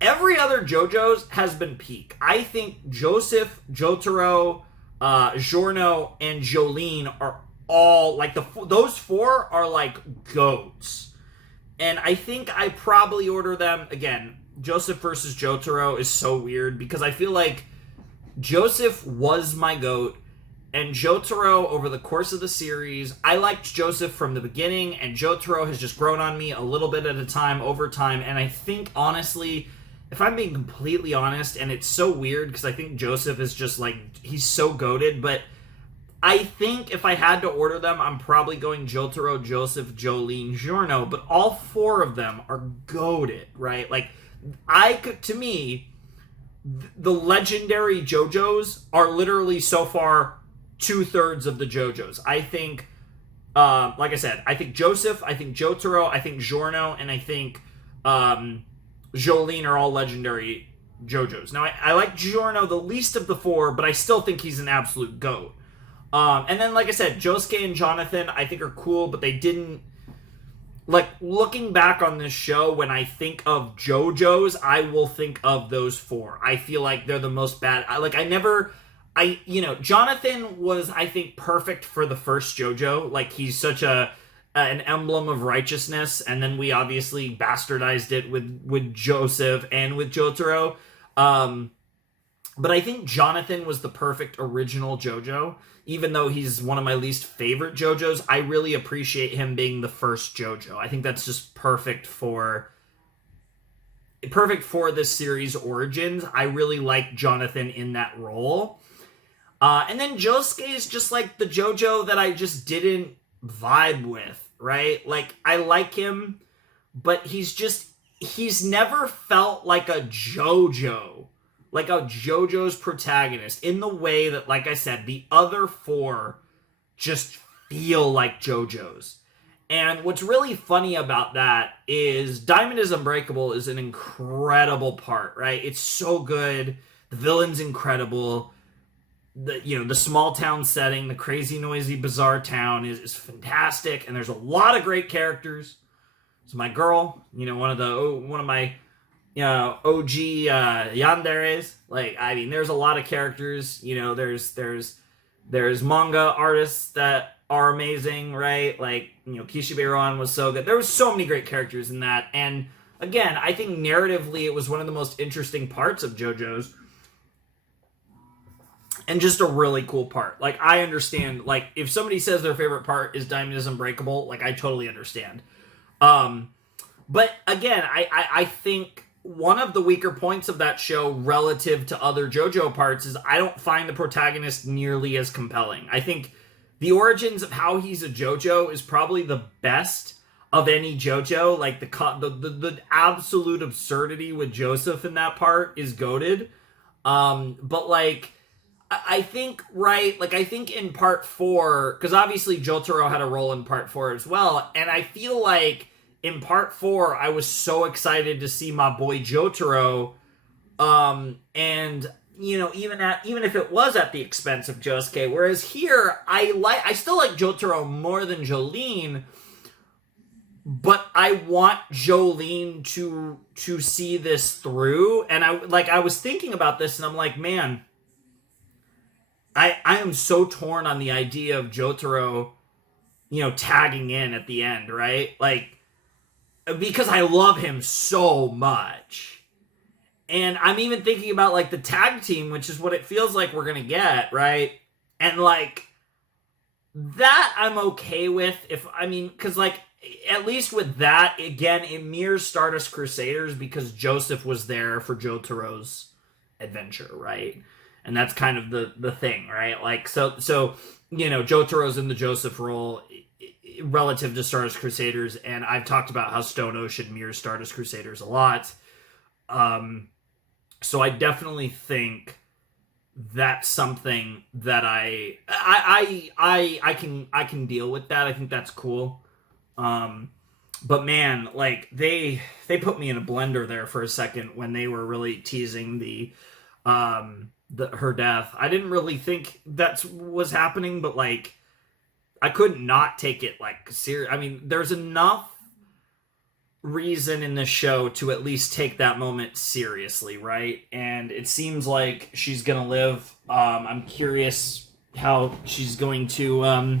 Every other JoJo's has been peak. I think Joseph, Jotaro, Giorno, and Jolene are all like those four are like goats. And I think I probably order them again. Joseph versus Jotaro is so weird because I feel like Joseph was my GOAT, and Jotaro over the course of the series, I liked Joseph from the beginning, and Jotaro has just grown on me a little bit at a time over time. And I think, honestly, if I'm being completely honest, and it's so weird because I think Joseph is just like, he's so goated, but I think if I had to order them, I'm probably going Jotaro, Joseph, Jolene, Giorno, but all four of them are goated, right? Like, to me, the legendary JoJo's are literally so far 2/3 of the JoJo's. I think, like I said, I think Joseph, I think Jotaro, I think Giorno, and I think Jolene are all legendary JoJo's. Now, I like Giorno the least of the four, but I still think he's an absolute GOAT. And then, like I said, Josuke and Jonathan, I think are cool, but they didn't, like, looking back on this show, when I think of JoJo's, I will think of those four. I feel like they're the most bad. Jonathan was, I think, perfect for the first JoJo. Like, he's such an emblem of righteousness, and then we obviously bastardized it with Joseph and with Jotaro. But I think Jonathan was the perfect original JoJo. Even though he's one of my least favorite JoJo's, I really appreciate him being the first JoJo. I think that's just perfect for this series' origins. I really like Jonathan in that role. And then Josuke is just like the JoJo that I just didn't vibe with, right? Like, I like him, but he's never felt like a JoJo. Like a JoJo's protagonist, in the way that, like I said, the other four just feel like JoJo's. And what's really funny about that is Diamond is Unbreakable is an incredible part, right? It's so good. The villain's incredible. The small town setting, the crazy, noisy, bizarre town is fantastic. And there's a lot of great characters. So my girl, one of my OG yanderes. Like, I mean, there's a lot of characters. There's manga artists that are amazing, right? Like, Kishibe-ron was so good. There was so many great characters in that. And again, I think narratively it was one of the most interesting parts of JoJo's. And just a really cool part. Like, I understand, like, if somebody says their favorite part is Diamond is Unbreakable, like, I totally understand. But again, I think one of the weaker points of that show relative to other JoJo parts is I don't find the protagonist nearly as compelling. I think the origins of how he's a JoJo is probably the best of any JoJo. Like, the absolute absurdity with Joseph in that part is goated. But, like, I think, right, like, I think in part 4, because obviously Jotaro had a role in part 4 as well, and I feel like in part 4, I was so excited to see my boy Jotaro, and, even if it was at the expense of Josuke, whereas here, I still like Jotaro more than Jolene, but I want Jolene to see this through, and I was thinking about this, and I'm like, man, I am so torn on the idea of Jotaro, tagging in at the end, right? Like, because I love him so much. And I'm even thinking about, like, the tag team, which is what it feels like we're gonna get, right? And, like, that I'm okay with, because, like, at least with that, again, it mirrors Stardust Crusaders because Joseph was there for Jotaro's adventure, right? And that's kind of the thing, right? Like, so Jotaro's in the Joseph role. relative to Stardust Crusaders, and I've talked about how Stone Ocean mirrors Stardust Crusaders a lot. So I definitely think that's something that I can deal with that. I think that's cool. But man, like they put me in a blender there for a second when they were really teasing her death. I didn't really think that was happening, but like I could not take it like serious. I mean, there's enough reason in the show to at least take that moment seriously, right? And it seems like she's gonna live. I'm curious how she's going to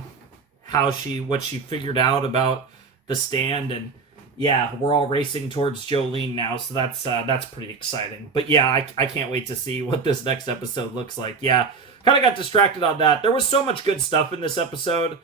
what she figured out about the stand, and yeah, we're all racing towards Jolene now, so that's pretty exciting. But yeah, I can't wait to see what this next episode looks like. Yeah, kind of got distracted on that. There was so much good stuff in this episode.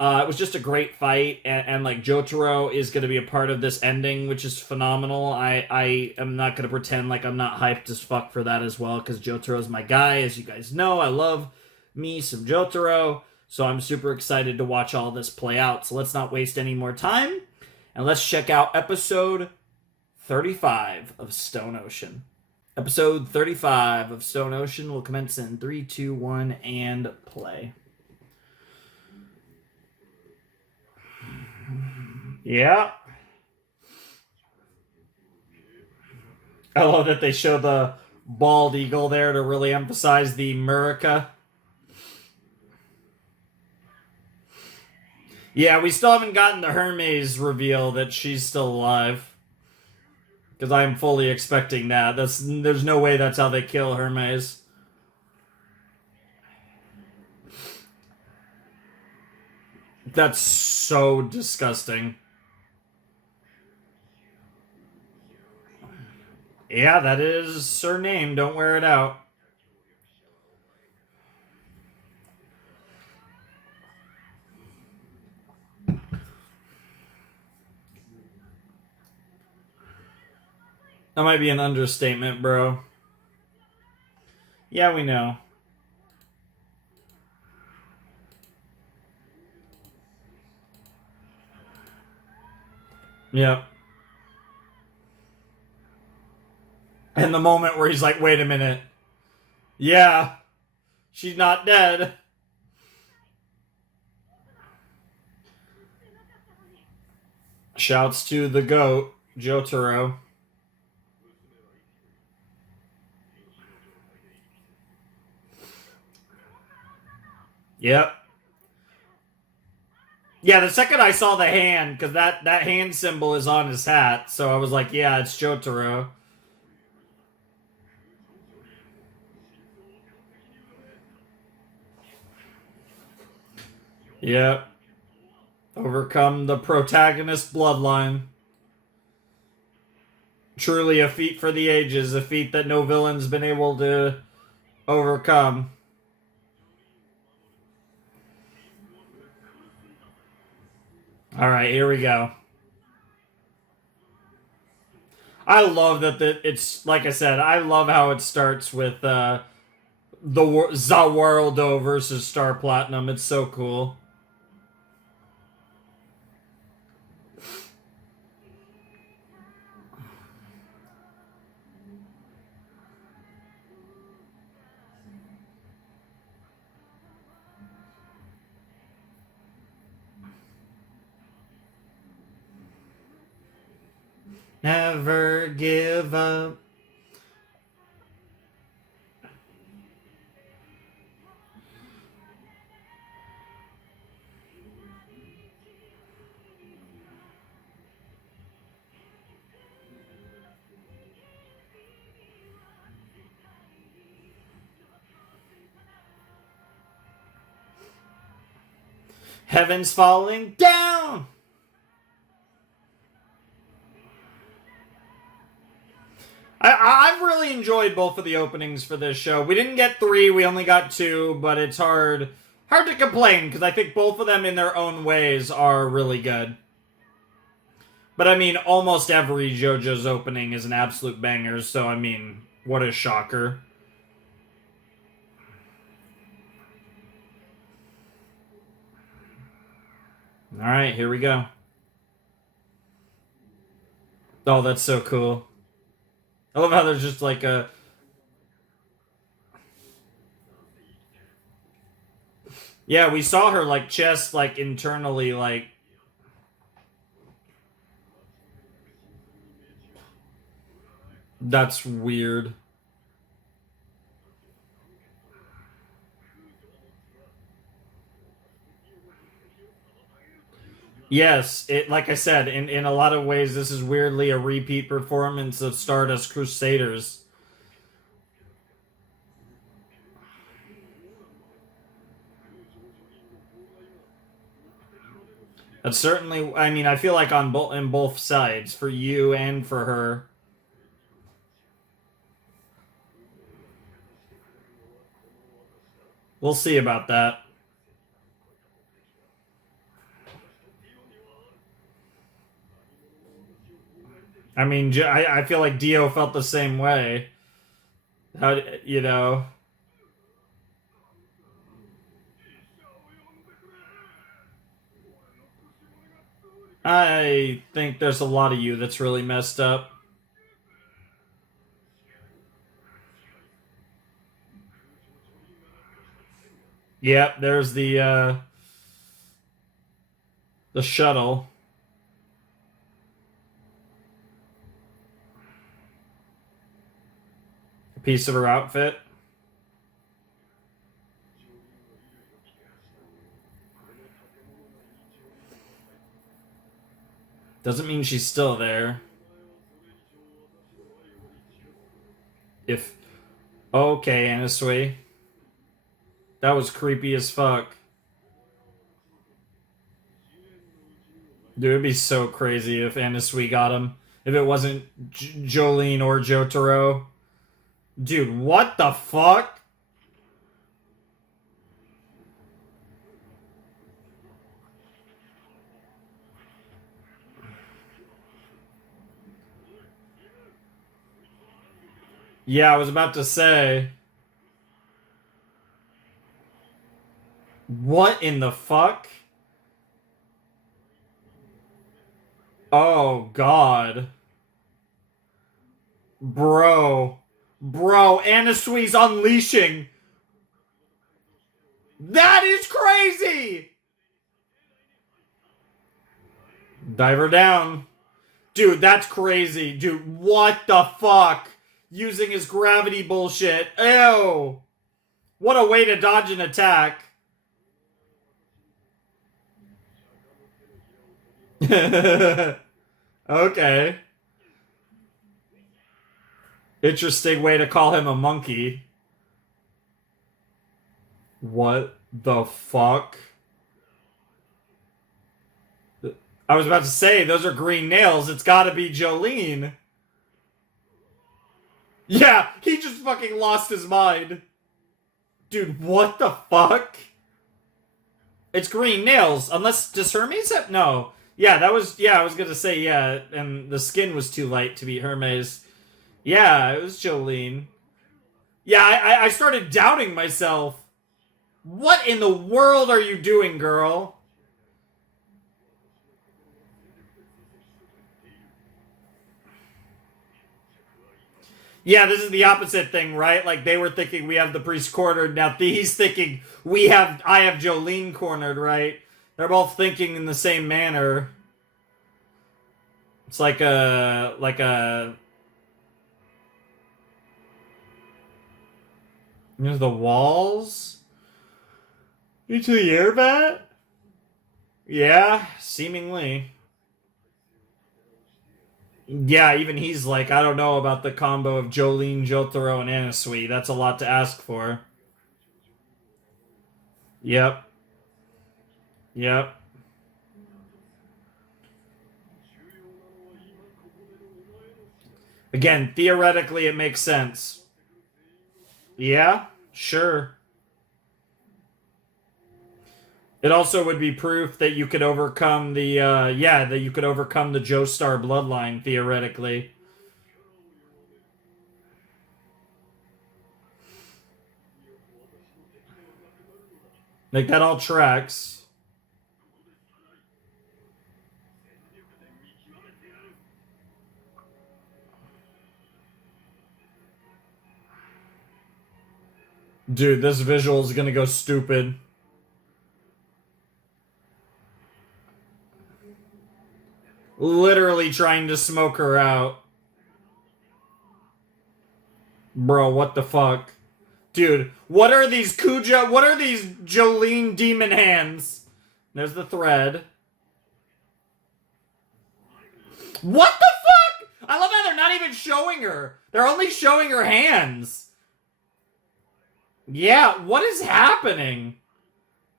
It was just a great fight, and like Jotaro is going to be a part of this ending, which is phenomenal. I am not going to pretend like I'm not hyped as fuck for that as well, because Jotaro's my guy, as you guys know. I love me some Jotaro, so I'm super excited to watch all this play out. So let's not waste any more time, and let's check out episode 35 of Stone Ocean. Episode 35 of Stone Ocean will commence in 3, 2, 1, and play. Yeah. I love that they show the bald eagle there to really emphasize the Murica. Yeah, we still haven't gotten the Hermes reveal that she's still alive. Because I'm fully expecting that. There's no way that's how they kill Hermes. That's so disgusting. Yeah, that is her name. Don't wear it out. That might be an understatement, bro. Yeah, we know. Yep. And the moment where he's like, wait a minute. Yeah, she's not dead. Shouts to the goat, Jotaro. Yep. Yeah, the second I saw the hand, because that hand symbol is on his hat, so I was like, yeah, it's Jotaro. Yep. Overcome the protagonist bloodline. Truly a feat for the ages, a feat that no villain's been able to overcome. Alright, here we go. I love that it's, like I said, I love how it starts with Zawaldo versus Star Platinum. It's so cool. Never give up. Heaven's falling down. I've really enjoyed both of the openings for this show. We didn't get 3, we only got 2, but it's hard to complain, because I think both of them in their own ways are really good. But I mean, almost every JoJo's opening is an absolute banger, so I mean, what a shocker. All right, here we go. Oh, that's so cool. I love how there's just like a... Yeah, we saw her like chest like internally like... That's weird. Yes, it like I said, in a lot of ways this is weirdly a repeat performance of Stardust Crusaders. That's certainly, I mean, I feel like on both sides, for you and for her. We'll see about that. I mean, I feel like Dio felt the same way. How, you know, I think there's a lot of you that's really messed up. Yep, there's the shuttle. A piece of her outfit. Doesn't mean she's still there. If okay, Anasui. That was creepy as fuck. Dude, it'd be so crazy if Anasui got him. If it wasn't Jolene or Jotaro. Dude, what the fuck? Yeah, I was about to say. What in the fuck? Oh, God. Bro. Bro, Anasui's unleashing. That is crazy! Dive her down. Dude, that's crazy. Dude, what the fuck? Using his gravity bullshit. Ew. What a way to dodge an attack. Okay. Interesting way to call him a monkey. What the fuck? I was about to say, those are green nails. It's gotta be Jolene. Yeah, he just fucking lost his mind. Dude, what the fuck? It's green nails. Unless, does Hermes have? No. Yeah, that was, yeah, I was gonna say, yeah, and the skin was too light to be Hermes. Yeah, it was Jolene. Yeah, I started doubting myself. What in the world are you doing, girl? Yeah, this is the opposite thing, right? Like they were thinking we have the priest cornered. Now he's thinking I have Jolene cornered, right? They're both thinking in the same manner. It's like a the walls into the air bat. Yeah, seemingly. Yeah, even he's like, I don't know about the combo of Jolene, Jotaro, and Anasui. That's a lot to ask for. Yep. Yep. Again, theoretically, it makes sense. Yeah, sure. It also would be proof that you could overcome that you could overcome the Joestar bloodline, theoretically. Like, that all tracks. Dude, this visual is gonna go stupid. Literally trying to smoke her out. Bro, what the fuck? Dude, what are these what are these Jolene demon hands? There's the thread. What the fuck? I love how they're not even showing her. They're only showing her hands. Yeah, what is happening?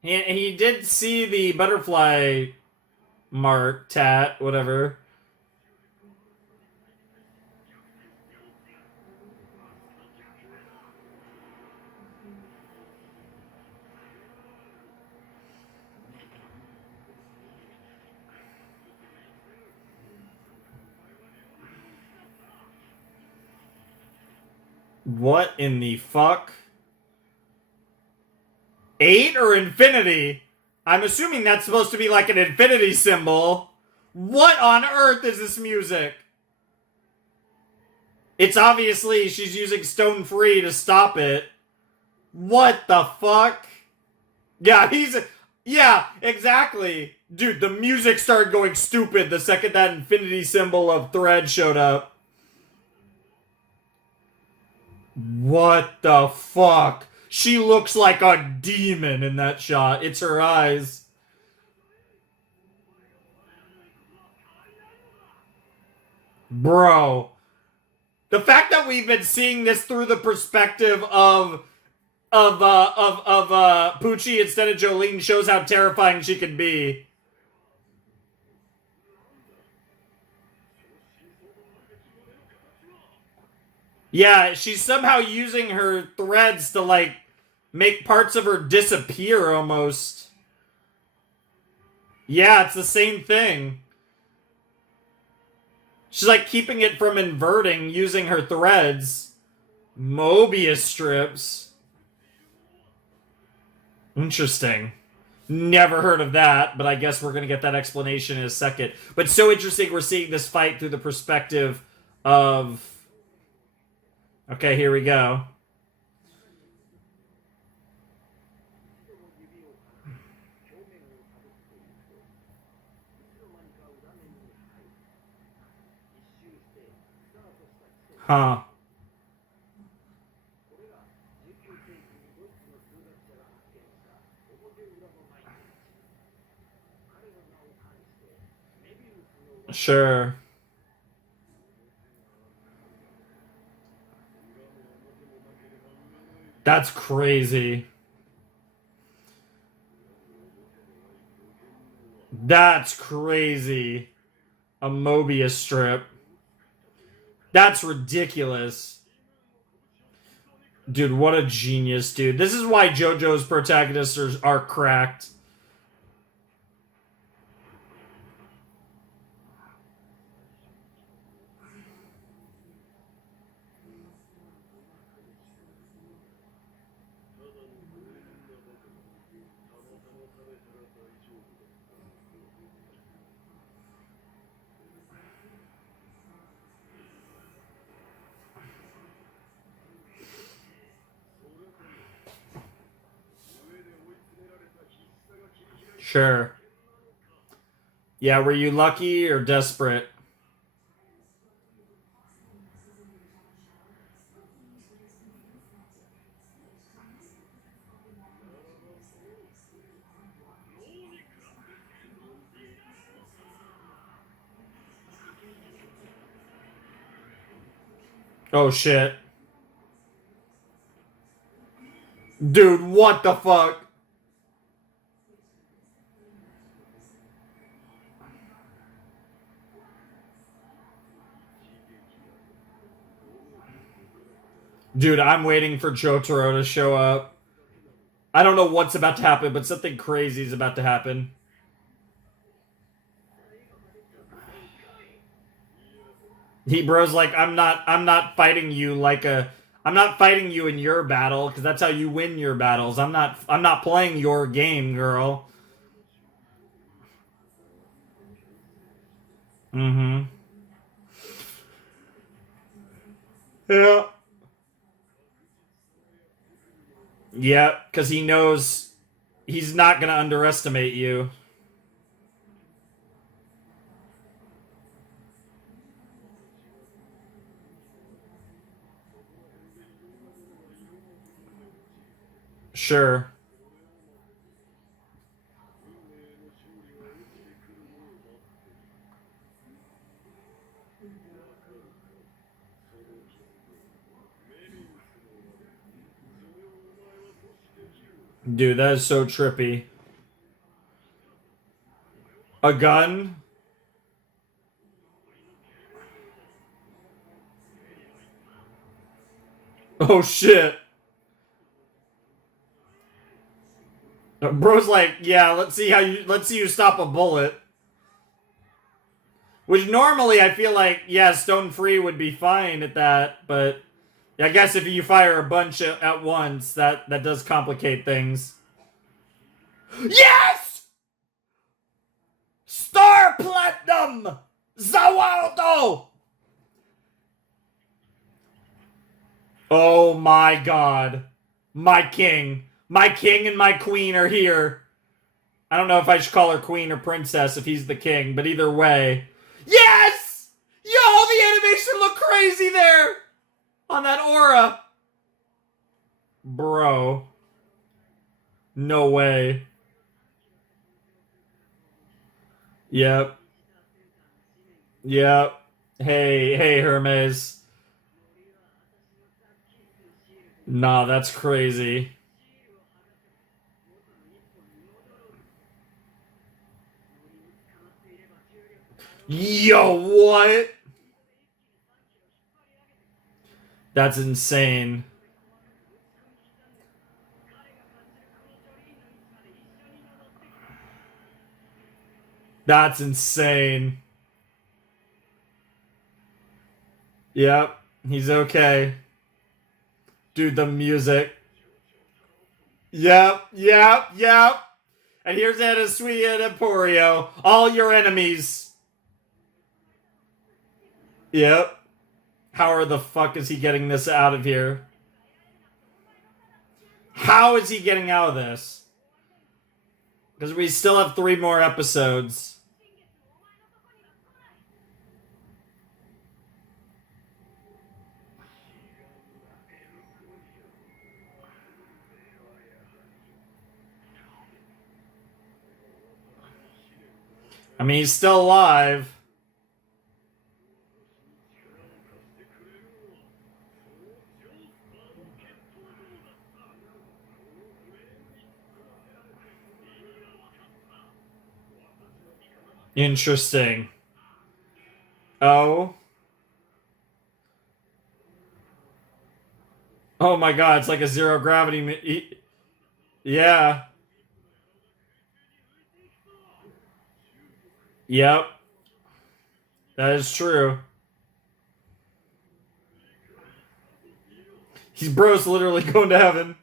He did see the butterfly mark, tat, whatever. What in the fuck? 8 or infinity? I'm assuming that's supposed to be like an infinity symbol. What on earth is this music? It's obviously she's using Stone Free to stop it. What the fuck? Yeah, yeah, exactly. Dude, the music started going stupid the second that infinity symbol of thread showed up. What the fuck? She looks like a demon in that shot. It's her eyes. Bro. The fact that we've been seeing this through the perspective of Poochie instead of Jolene shows how terrifying she can be. Yeah, she's somehow using her threads to, like, make parts of her disappear almost. Yeah, it's the same thing. She's, like, keeping it from inverting using her threads. Mobius strips. Interesting. Never heard of that, but I guess we're going to get that explanation in a second. But so interesting we're seeing this fight through the perspective of... Okay, here we go. Huh. Sure. That's crazy. That's crazy. A Mobius strip. That's ridiculous. Dude, what a genius, dude. This is why JoJo's protagonists are cracked. Sure. Yeah, were you lucky or desperate? Oh shit. Dude, what the fuck? Dude, I'm waiting for Jotaro to show up. I don't know what's about to happen, but something crazy is about to happen. He bro's like, I'm not fighting you like a I'm not fighting you in your battle, because that's how you win your battles. I'm not playing your game, girl. Mm-hmm. Yeah. Yeah, because he knows he's not going to underestimate you. Sure. Dude, that is so trippy. A gun? Oh shit. Bro's like, yeah, let's see you stop a bullet. Which normally I feel like, yeah, Stone Free would be fine at that, but I guess if you fire a bunch at once, that does complicate things. Yes! Star Platinum! Zawaldo! Oh my god. My king. My king and my queen are here. I don't know if I should call her queen or princess if he's the king, but either way. Yes! Yo, the animation looked crazy there! On that aura. Bro. No way. Yep. Yep. Hey, Hermes. Nah, that's crazy. Yo, what? That's insane. That's insane. Yep, he's okay. Dude, the music. Yep. And here's Anasui and Emporio. All your enemies. Yep. How the fuck is he getting this out of here? How is he getting out of this? Because we still have 3 more episodes. I mean, he's still alive. Interesting. Oh. Oh my god, it's like a zero gravity. Yeah. Yep. That is true. He's bro's literally going to heaven.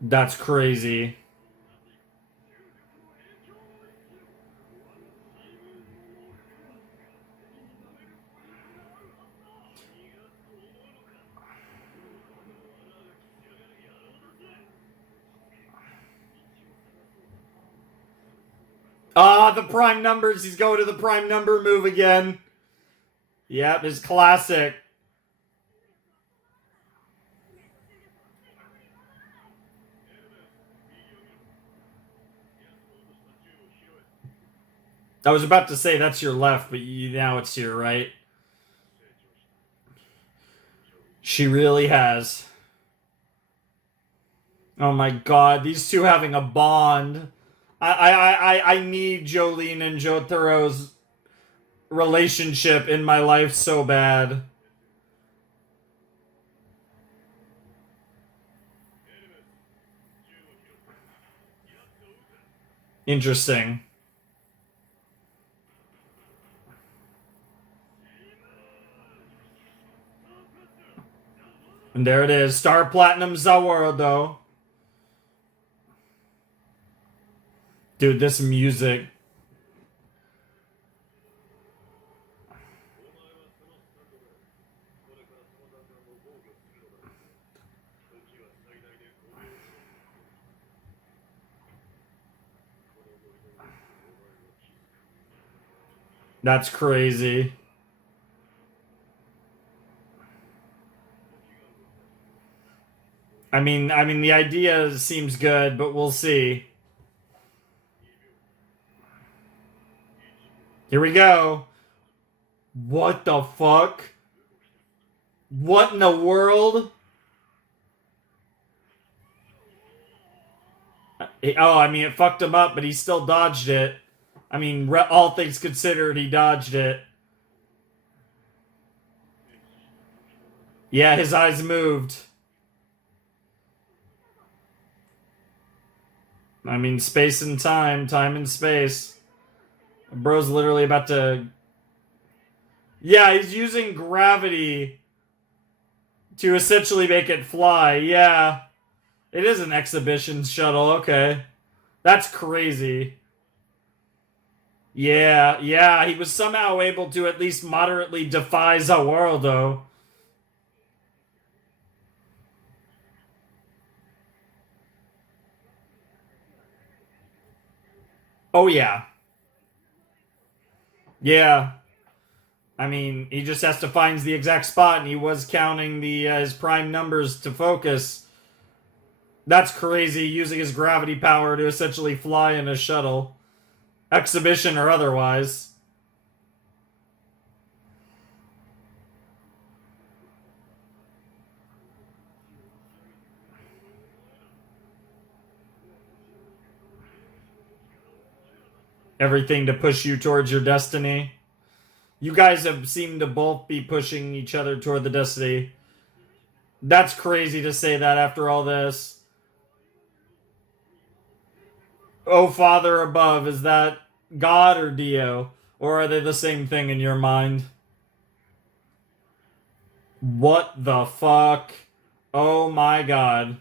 That's crazy. Ah, the prime numbers. He's going to the prime number move again. Yep, his classic. I was about to say that's your left, but now it's your right. She really has. Oh my god, these two having a bond. I need Jolene and Jotaro's relationship in my life so bad. Interesting. And there it is. Star Platinum Zawardo. Dude, this music. That's crazy. I mean, the idea seems good, but we'll see. Here we go. What the fuck? What in the world? Oh, I mean, it fucked him up, but he still dodged it. I mean, all things considered, he dodged it. Yeah, his eyes moved. I mean, space and time, time and space. Bro's literally about to. Yeah, he's using gravity to essentially make it fly. Yeah. It is an exhibition shuttle, okay. That's crazy. Yeah, yeah, he was somehow able to at least moderately defy Zawardo. Oh, yeah. Yeah. I mean, he just has to find the exact spot, and he was counting the his prime numbers to focus. That's crazy, using his gravity power to essentially fly in a shuttle. Exhibition or otherwise. Everything to push you towards your destiny. You guys have seemed to both be pushing each other toward the destiny. That's crazy to say that after all this. Oh, Father above, is that God or Dio? Or are they the same thing in your mind? What the fuck? Oh my god.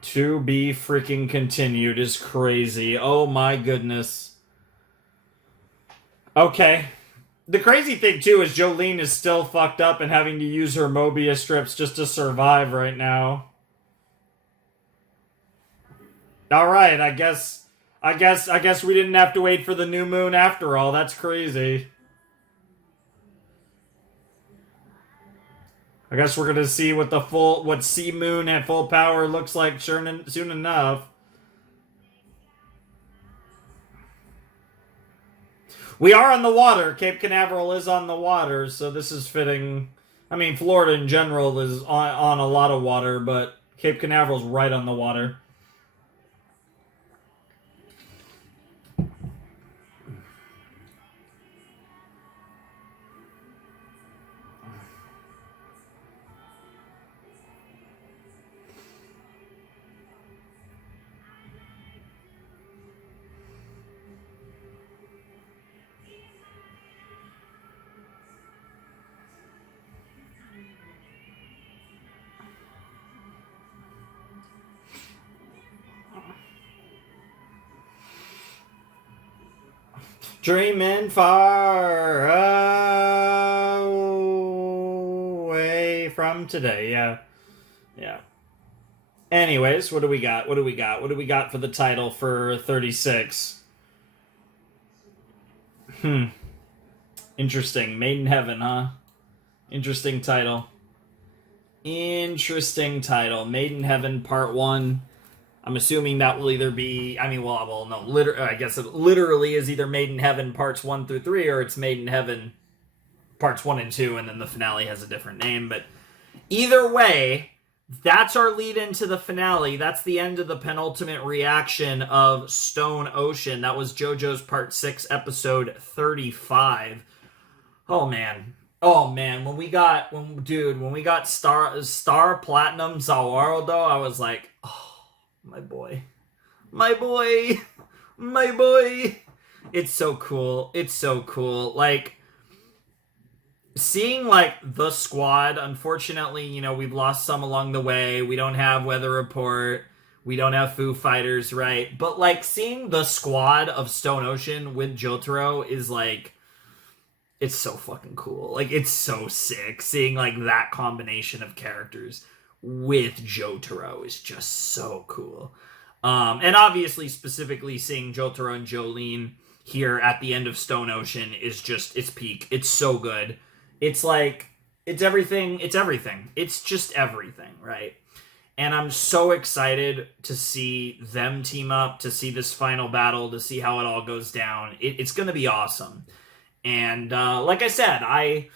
To be freaking continued is crazy. Oh my goodness. Okay. The crazy thing, too, is Jolene is still fucked up and having to use her Mobius strips just to survive right now. Alright, I guess we didn't have to wait for the new moon after all. That's crazy. I guess we're gonna see what Sea Moon at full power looks like soon enough. We are on the water. Cape Canaveral is on the water, so this is fitting. I mean, Florida in general is on a lot of water, but Cape Canaveral's right on the water. Dreaming far away from today. Yeah. Yeah. Anyways, what do we got? What do we got? What do we got for the title for 36? Hmm. Interesting. Made in Heaven, huh? Interesting title. Interesting title. Made in Heaven Part 1. I'm assuming that will either be, I mean, well, no, I guess it literally is either Made in Heaven parts 1 through 3, or it's Made in Heaven parts 1 and 2, and then the finale has a different name. But either way, that's our lead into the finale. That's the end of the penultimate reaction of Stone Ocean. That was JoJo's Part 6, episode 35. Oh, man. Oh man, when we got Star Platinum Zawardo, I was like, oh, my boy. My boy. My boy. It's so cool. It's so cool. Like, seeing like the squad, unfortunately, we've lost some along the way. We don't have Weather Report. We don't have Foo Fighters, right? But like seeing the squad of Stone Ocean with Jotaro is like, it's so fucking cool. Like, it's so sick. Seeing like that combination of characters with Jotaro is just so cool. And obviously, specifically seeing Jotaro and Jolene here at the end of Stone Ocean is just, it's peak. It's so good. It's like, it's everything. It's everything. It's just everything, right? And I'm so excited to see them team up, to see this final battle, to see how it all goes down. It's going to be awesome. And like I said, I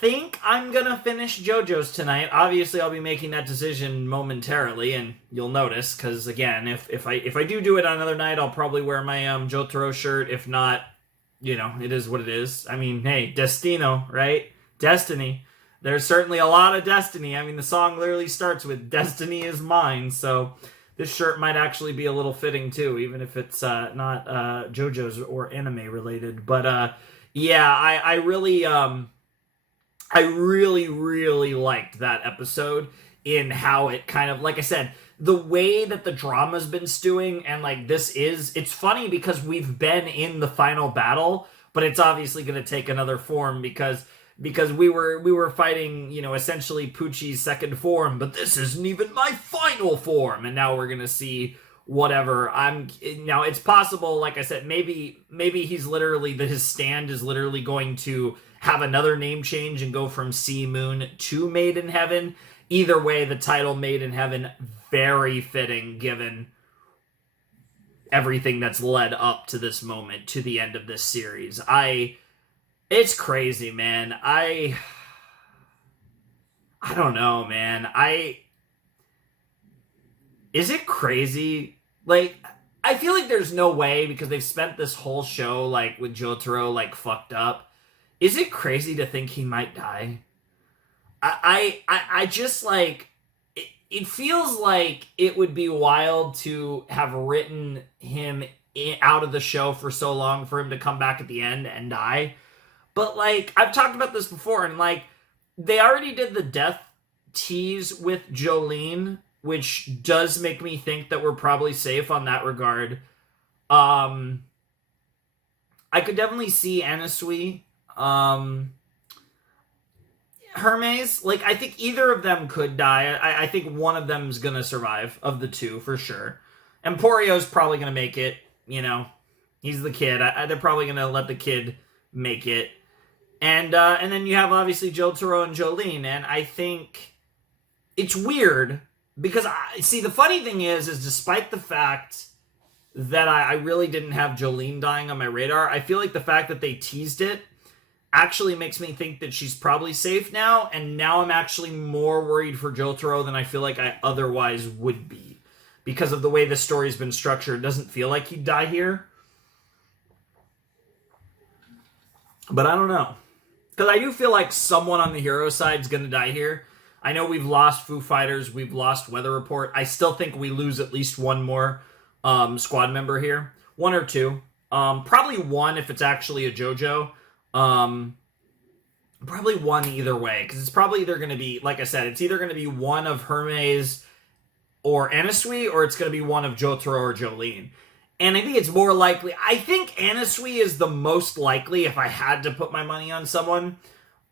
think I'm gonna finish JoJo's tonight. Obviously, I'll be making that decision momentarily, and you'll notice because again, if I do it on another night, I'll probably wear my Jotaro shirt. If not, it is what it is. I mean, hey, Destino, right? Destiny. There's certainly a lot of destiny. I mean, the song literally starts with "Destiny is mine," so this shirt might actually be a little fitting too, even if it's not JoJo's or anime related. But yeah, I really, really liked that episode in how it kind of, like I said, the way that the drama's been stewing, and like it's funny because we've been in the final battle, but it's obviously going to take another form because we were fighting, essentially Poochie's second form, but this isn't even my final form, and now we're going to see whatever. Now it's possible, like I said, maybe he's literally, that his stand is literally going to have another name change and go from Sea Moon to Made in Heaven. Either way, the title Made in Heaven, very fitting given everything that's led up to this moment, to the end of this series. It's crazy, man. I don't know, man. Is it crazy? Like, I feel like there's no way, because they've spent this whole show, like, with Jotaro, like, fucked up. Is it crazy to think he might die? I just, like, it feels like it would be wild to have written him out of the show for so long for him to come back at the end and die. But, like, I've talked about this before, and, like, they already did the death tease with Jolene, which does make me think that we're probably safe on that regard. I could definitely see Anasui, Hermes, like, I think either of them could die. I think one of them is gonna survive, of the two, for sure. Emporio's probably gonna make it, he's the kid. They're probably gonna let the kid make it. And then you have, obviously, Jotaro and Jolene, and I think it's weird, because, the funny thing is despite the fact that I really didn't have Jolene dying on my radar, I feel like the fact that they teased it actually makes me think that she's probably safe now, and now I'm actually more worried for Jotaro than I feel like I otherwise would be. Because of the way the story's been structured, it doesn't feel like he'd die here. But I don't know. Because I do feel like someone on the hero side is going to die here. I know we've lost Foo Fighters, we've lost Weather Report. I still think we lose at least one more squad member here. One or two. Probably one if it's actually a JoJo. Probably one either way, because it's probably either going to be, like I said, it's either going to be one of Hermes or Anasui, or it's going to be one of Jotaro or Jolene. And I think it's more likely, I think Anasui is the most likely if I had to put my money on someone.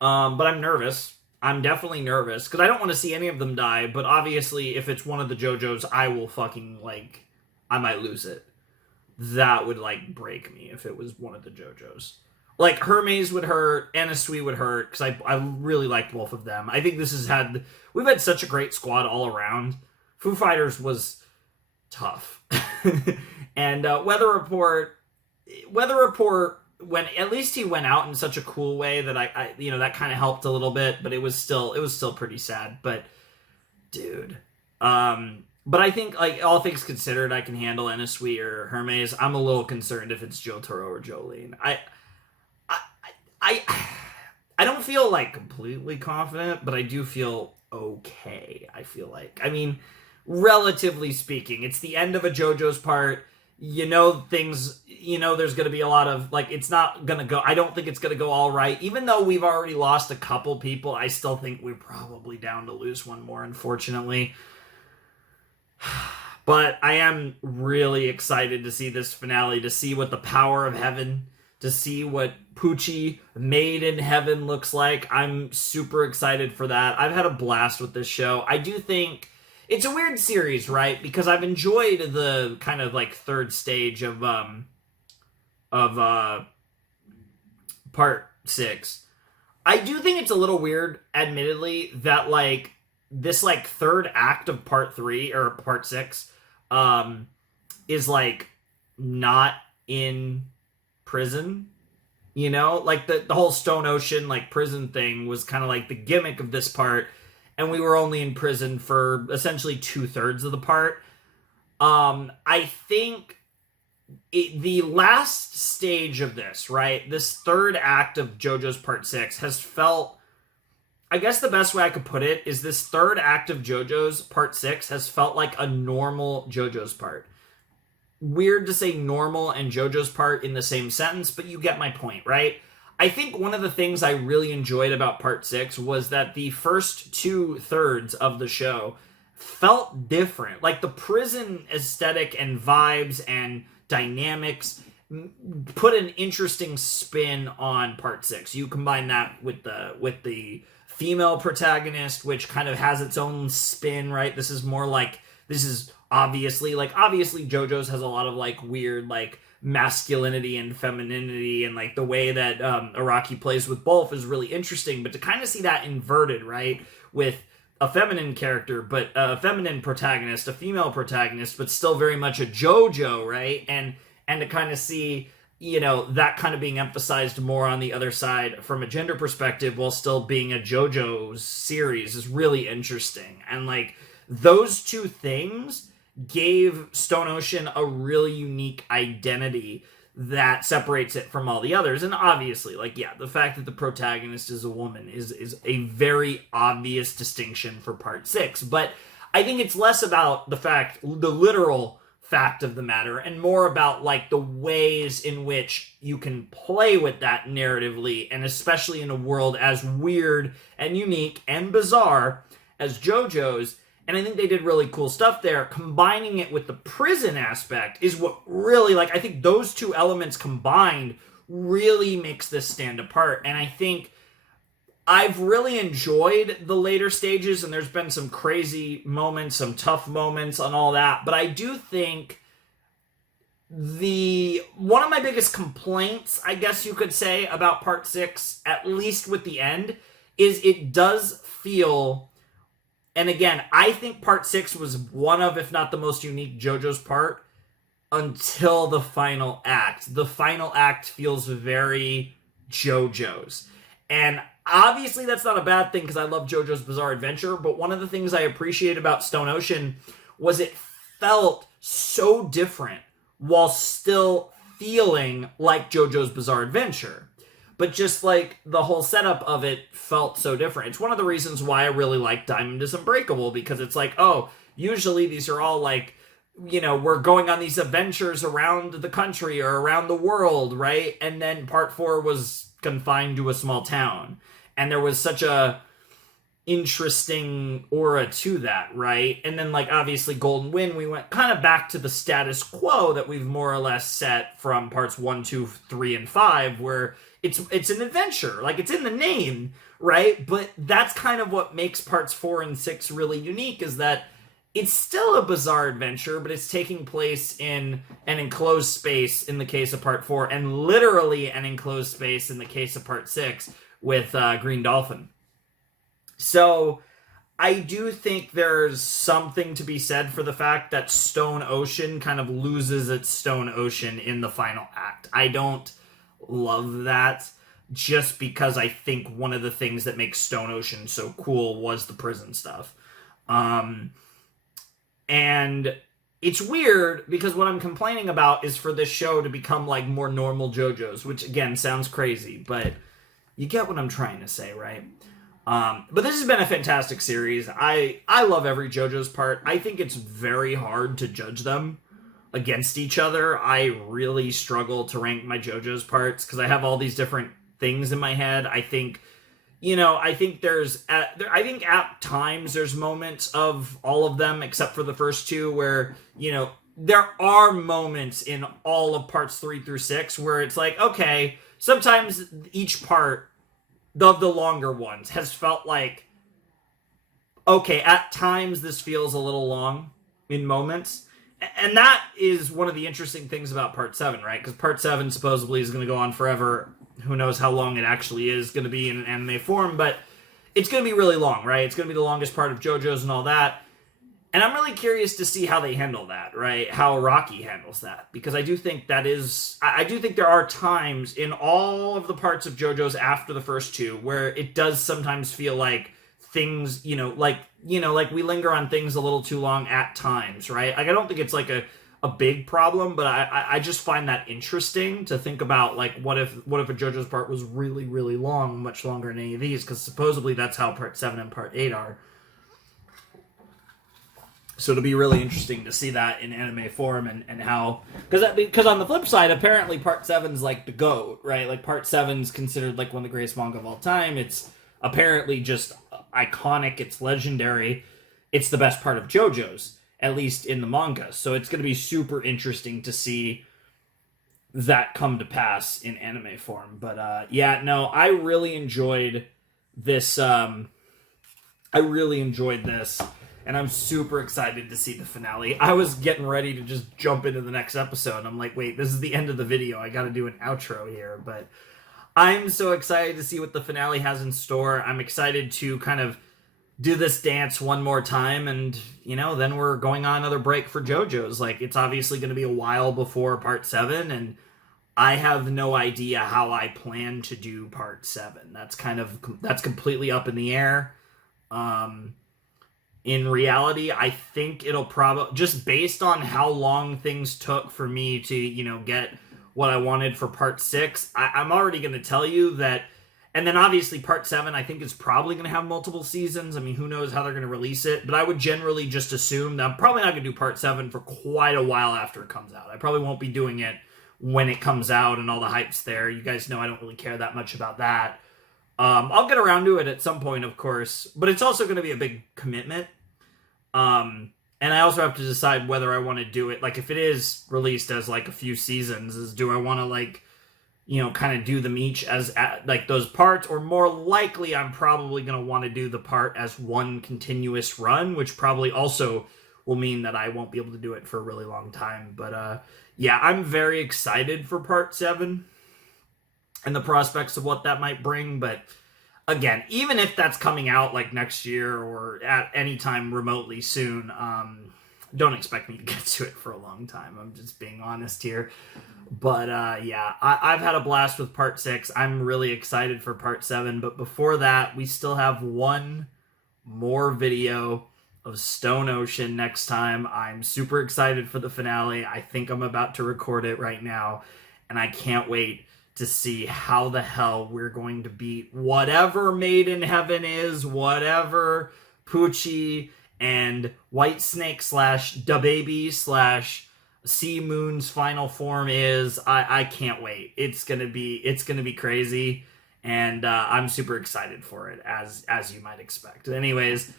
But I'm nervous. I'm definitely nervous, because I don't want to see any of them die, but obviously if it's one of the JoJo's, I will fucking, like, I might lose it. That would, like, break me if it was one of the JoJo's. Like, Hermes would hurt, Anasui would hurt, because I really liked both of them. I think we've had such a great squad all around. Foo Fighters was tough. And Weather Report, when at least he went out in such a cool way that I that kind of helped a little bit, but it was still pretty sad. But dude, but I think, like, all things considered, I can handle Anasui or Hermes. I'm a little concerned if it's Jotaro or Jolene. I don't feel, like, completely confident, but I do feel okay. I feel like, I mean, relatively speaking, it's the end of a JoJo's part. there's going to be a lot of, like, it's not going to go, I don't think it's going to go all right. Even though we've already lost a couple people, I still think we're probably down to lose one more, unfortunately. But I am really excited to see this finale, to see what the power of heaven, to see what Poochie made in heaven looks like. I'm super excited for that. I've had a blast with this show. I do think it's a weird series, right? Because I've enjoyed the kind of like third stage of part 6. I do think it's a little weird, admittedly, that like this like third act of part 3 or part 6 is like not in prison. Like the whole Stone Ocean like prison thing was kind of like the gimmick of this part, and we were only in prison for essentially 2/3 of the part. I think the last stage of this, right, this third act of JoJo's part 6 has felt, I guess the best way I could put it is this third act of JoJo's part 6 has felt like a normal JoJo's part. Weird to say normal and JoJo's part in the same sentence, but you get my point, right? I think one of the things I really enjoyed about part 6 was that the first 2/3 of the show felt different. Like the prison aesthetic and vibes and dynamics put an interesting spin on part 6. You combine that with the female protagonist, which kind of has its own spin, right? This is obviously JoJo's has a lot of like weird like masculinity and femininity, and like the way that Araki plays with both is really interesting. But to kind of see that inverted, right, with a feminine character, but a feminine protagonist, a female protagonist, but still very much a JoJo, right? And to kind of see, that kind of being emphasized more on the other side from a gender perspective while still being a JoJo's series is really interesting. And like those two things gave Stone Ocean a really unique identity that separates it from all the others. And obviously, like, yeah, the fact that the protagonist is a woman is a very obvious distinction for part 6. But I think it's less about the literal fact of the matter, and more about like the ways in which you can play with that narratively, and especially in a world as weird and unique and bizarre as JoJo's. And I think they did really cool stuff there. Combining it with the prison aspect is what really, like, I think those two elements combined really makes this stand apart. And I think I've really enjoyed the later stages, and there's been some crazy moments, some tough moments and all that. But I do think one of my biggest complaints, I guess you could say, about part 6, at least with the end, is it does feel... And again, I think part 6 was one of, if not the most unique JoJo's part until the final act. The final act feels very JoJo's. And obviously that's not a bad thing because I love JoJo's Bizarre Adventure, but one of the things I appreciate about Stone Ocean was it felt so different while still feeling like JoJo's Bizarre Adventure. But just like the whole setup of it felt so different. It's one of the reasons why I really like Diamond is Unbreakable, because it's like, oh, usually these are all like, we're going on these adventures around the country or around the world, right? And then part 4 was confined to a small town. And there was such a interesting aura to that, right? And then like obviously Golden Wind, we went kind of back to the status quo that we've more or less set from parts 1, 2, 3, and 5, where it's an adventure, like it's in the name, right? But that's kind of what makes parts 4 and 6 really unique, is that it's still a bizarre adventure, but it's taking place in an enclosed space in the case of part 4, and literally an enclosed space in the case of part 6 with Green Dolphin. So I do think there's something to be said for the fact that Stone Ocean kind of loses its Stone Ocean in the final act. I don't love that, just because I think one of the things that makes Stone Ocean so cool was the prison stuff. And it's weird because what I'm complaining about is for this show to become like more normal JoJo's, which again sounds crazy, but you get what I'm trying to say, right? But this has been a fantastic series. I love every JoJo's part. I think it's very hard to judge them. against each other, I really struggle to rank my JoJo's parts because I have all these different things in my head. I think, I think I think at times there's moments of all of them except for the first two where, there are moments in all of parts 3 through 6 where it's like, okay, sometimes each part of the longer ones has felt like, okay, at times this feels a little long in moments. And that is one of the interesting things about part 7, right? Because part 7 supposedly is going to go on forever. Who knows how long it actually is going to be in an anime form, but it's going to be really long, right? It's going to be the longest part of JoJo's and all that. And I'm really curious to see how they handle that, right? How Rocky handles that. Because I do think I do think there are times in all of the parts of JoJo's after the first two where it does sometimes feel like things, like we linger on things a little too long at times, right? Like, I don't think it's like a big problem, but I just find that interesting to think about, like, what if a JoJo's part was really, really long, much longer than any of these, because supposedly that's how part 7 and part 8 are. So it'll be really interesting to see that in anime form and how... Because on the flip side, apparently part 7's like the GOAT, right? Like, part 7's considered like one of the greatest manga of all time. It's apparently just iconic. It's legendary. It's the best part of JoJo's, at least in the manga. So it's going to be super interesting to see that come to pass in anime form. But I really enjoyed this. I really enjoyed this. And I'm super excited to see the finale. I was getting ready to just jump into the next episode. And I'm like, wait, this is the end of the video. I got to do an outro here. But I'm so excited to see what the finale has in store. I'm excited to kind of do this dance one more time. And, then we're going on another break for JoJo's. Like, it's obviously going to be a while before part 7. And I have no idea how I plan to do part 7. That's completely up in the air. In reality, I think it'll probably, just based on how long things took for me to, get what I wanted for part 6, I'm already going to tell you that, and then obviously part 7, I think is probably going to have multiple seasons. I mean, who knows how they're going to release it, but I would generally just assume that I'm probably not going to do part 7 for quite a while after it comes out. I probably won't be doing it when it comes out and all the hype's there. You guys know I don't really care that much about that. I'll get around to it at some point, of course, but it's also going to be a big commitment. And I also have to decide whether I want to do it, like, if it is released as, like, a few seasons, do I want to, like, kind of do them each as, like, those parts, or more likely I'm probably going to want to do the part as one continuous run, which probably also will mean that I won't be able to do it for a really long time. But, I'm very excited for part 7 and the prospects of what that might bring, but... Again, even if that's coming out like next year or at any time remotely soon, don't expect me to get to it for a long time. I'm just being honest here. But I've had a blast with part 6. I'm really excited for part 7. But before that, we still have one more video of Stone Ocean next time. I'm super excited for the finale. I think I'm about to record it right now. And I can't wait to see how the hell we're going to beat whatever Made in Heaven is, whatever Poochie and White Snake / DaBaby / Sea Moon's final form is. I can't wait. It's gonna be crazy, and I'm super excited for it, as you might expect. Anyways,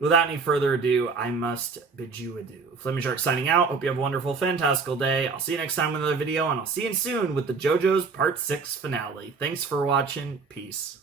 without any further ado, I must bid you adieu. Flaming Shark signing out. Hope you have a wonderful, fantastical day. I'll see you next time with another video, and I'll see you soon with the JoJo's Part 6 finale. Thanks for watching. Peace.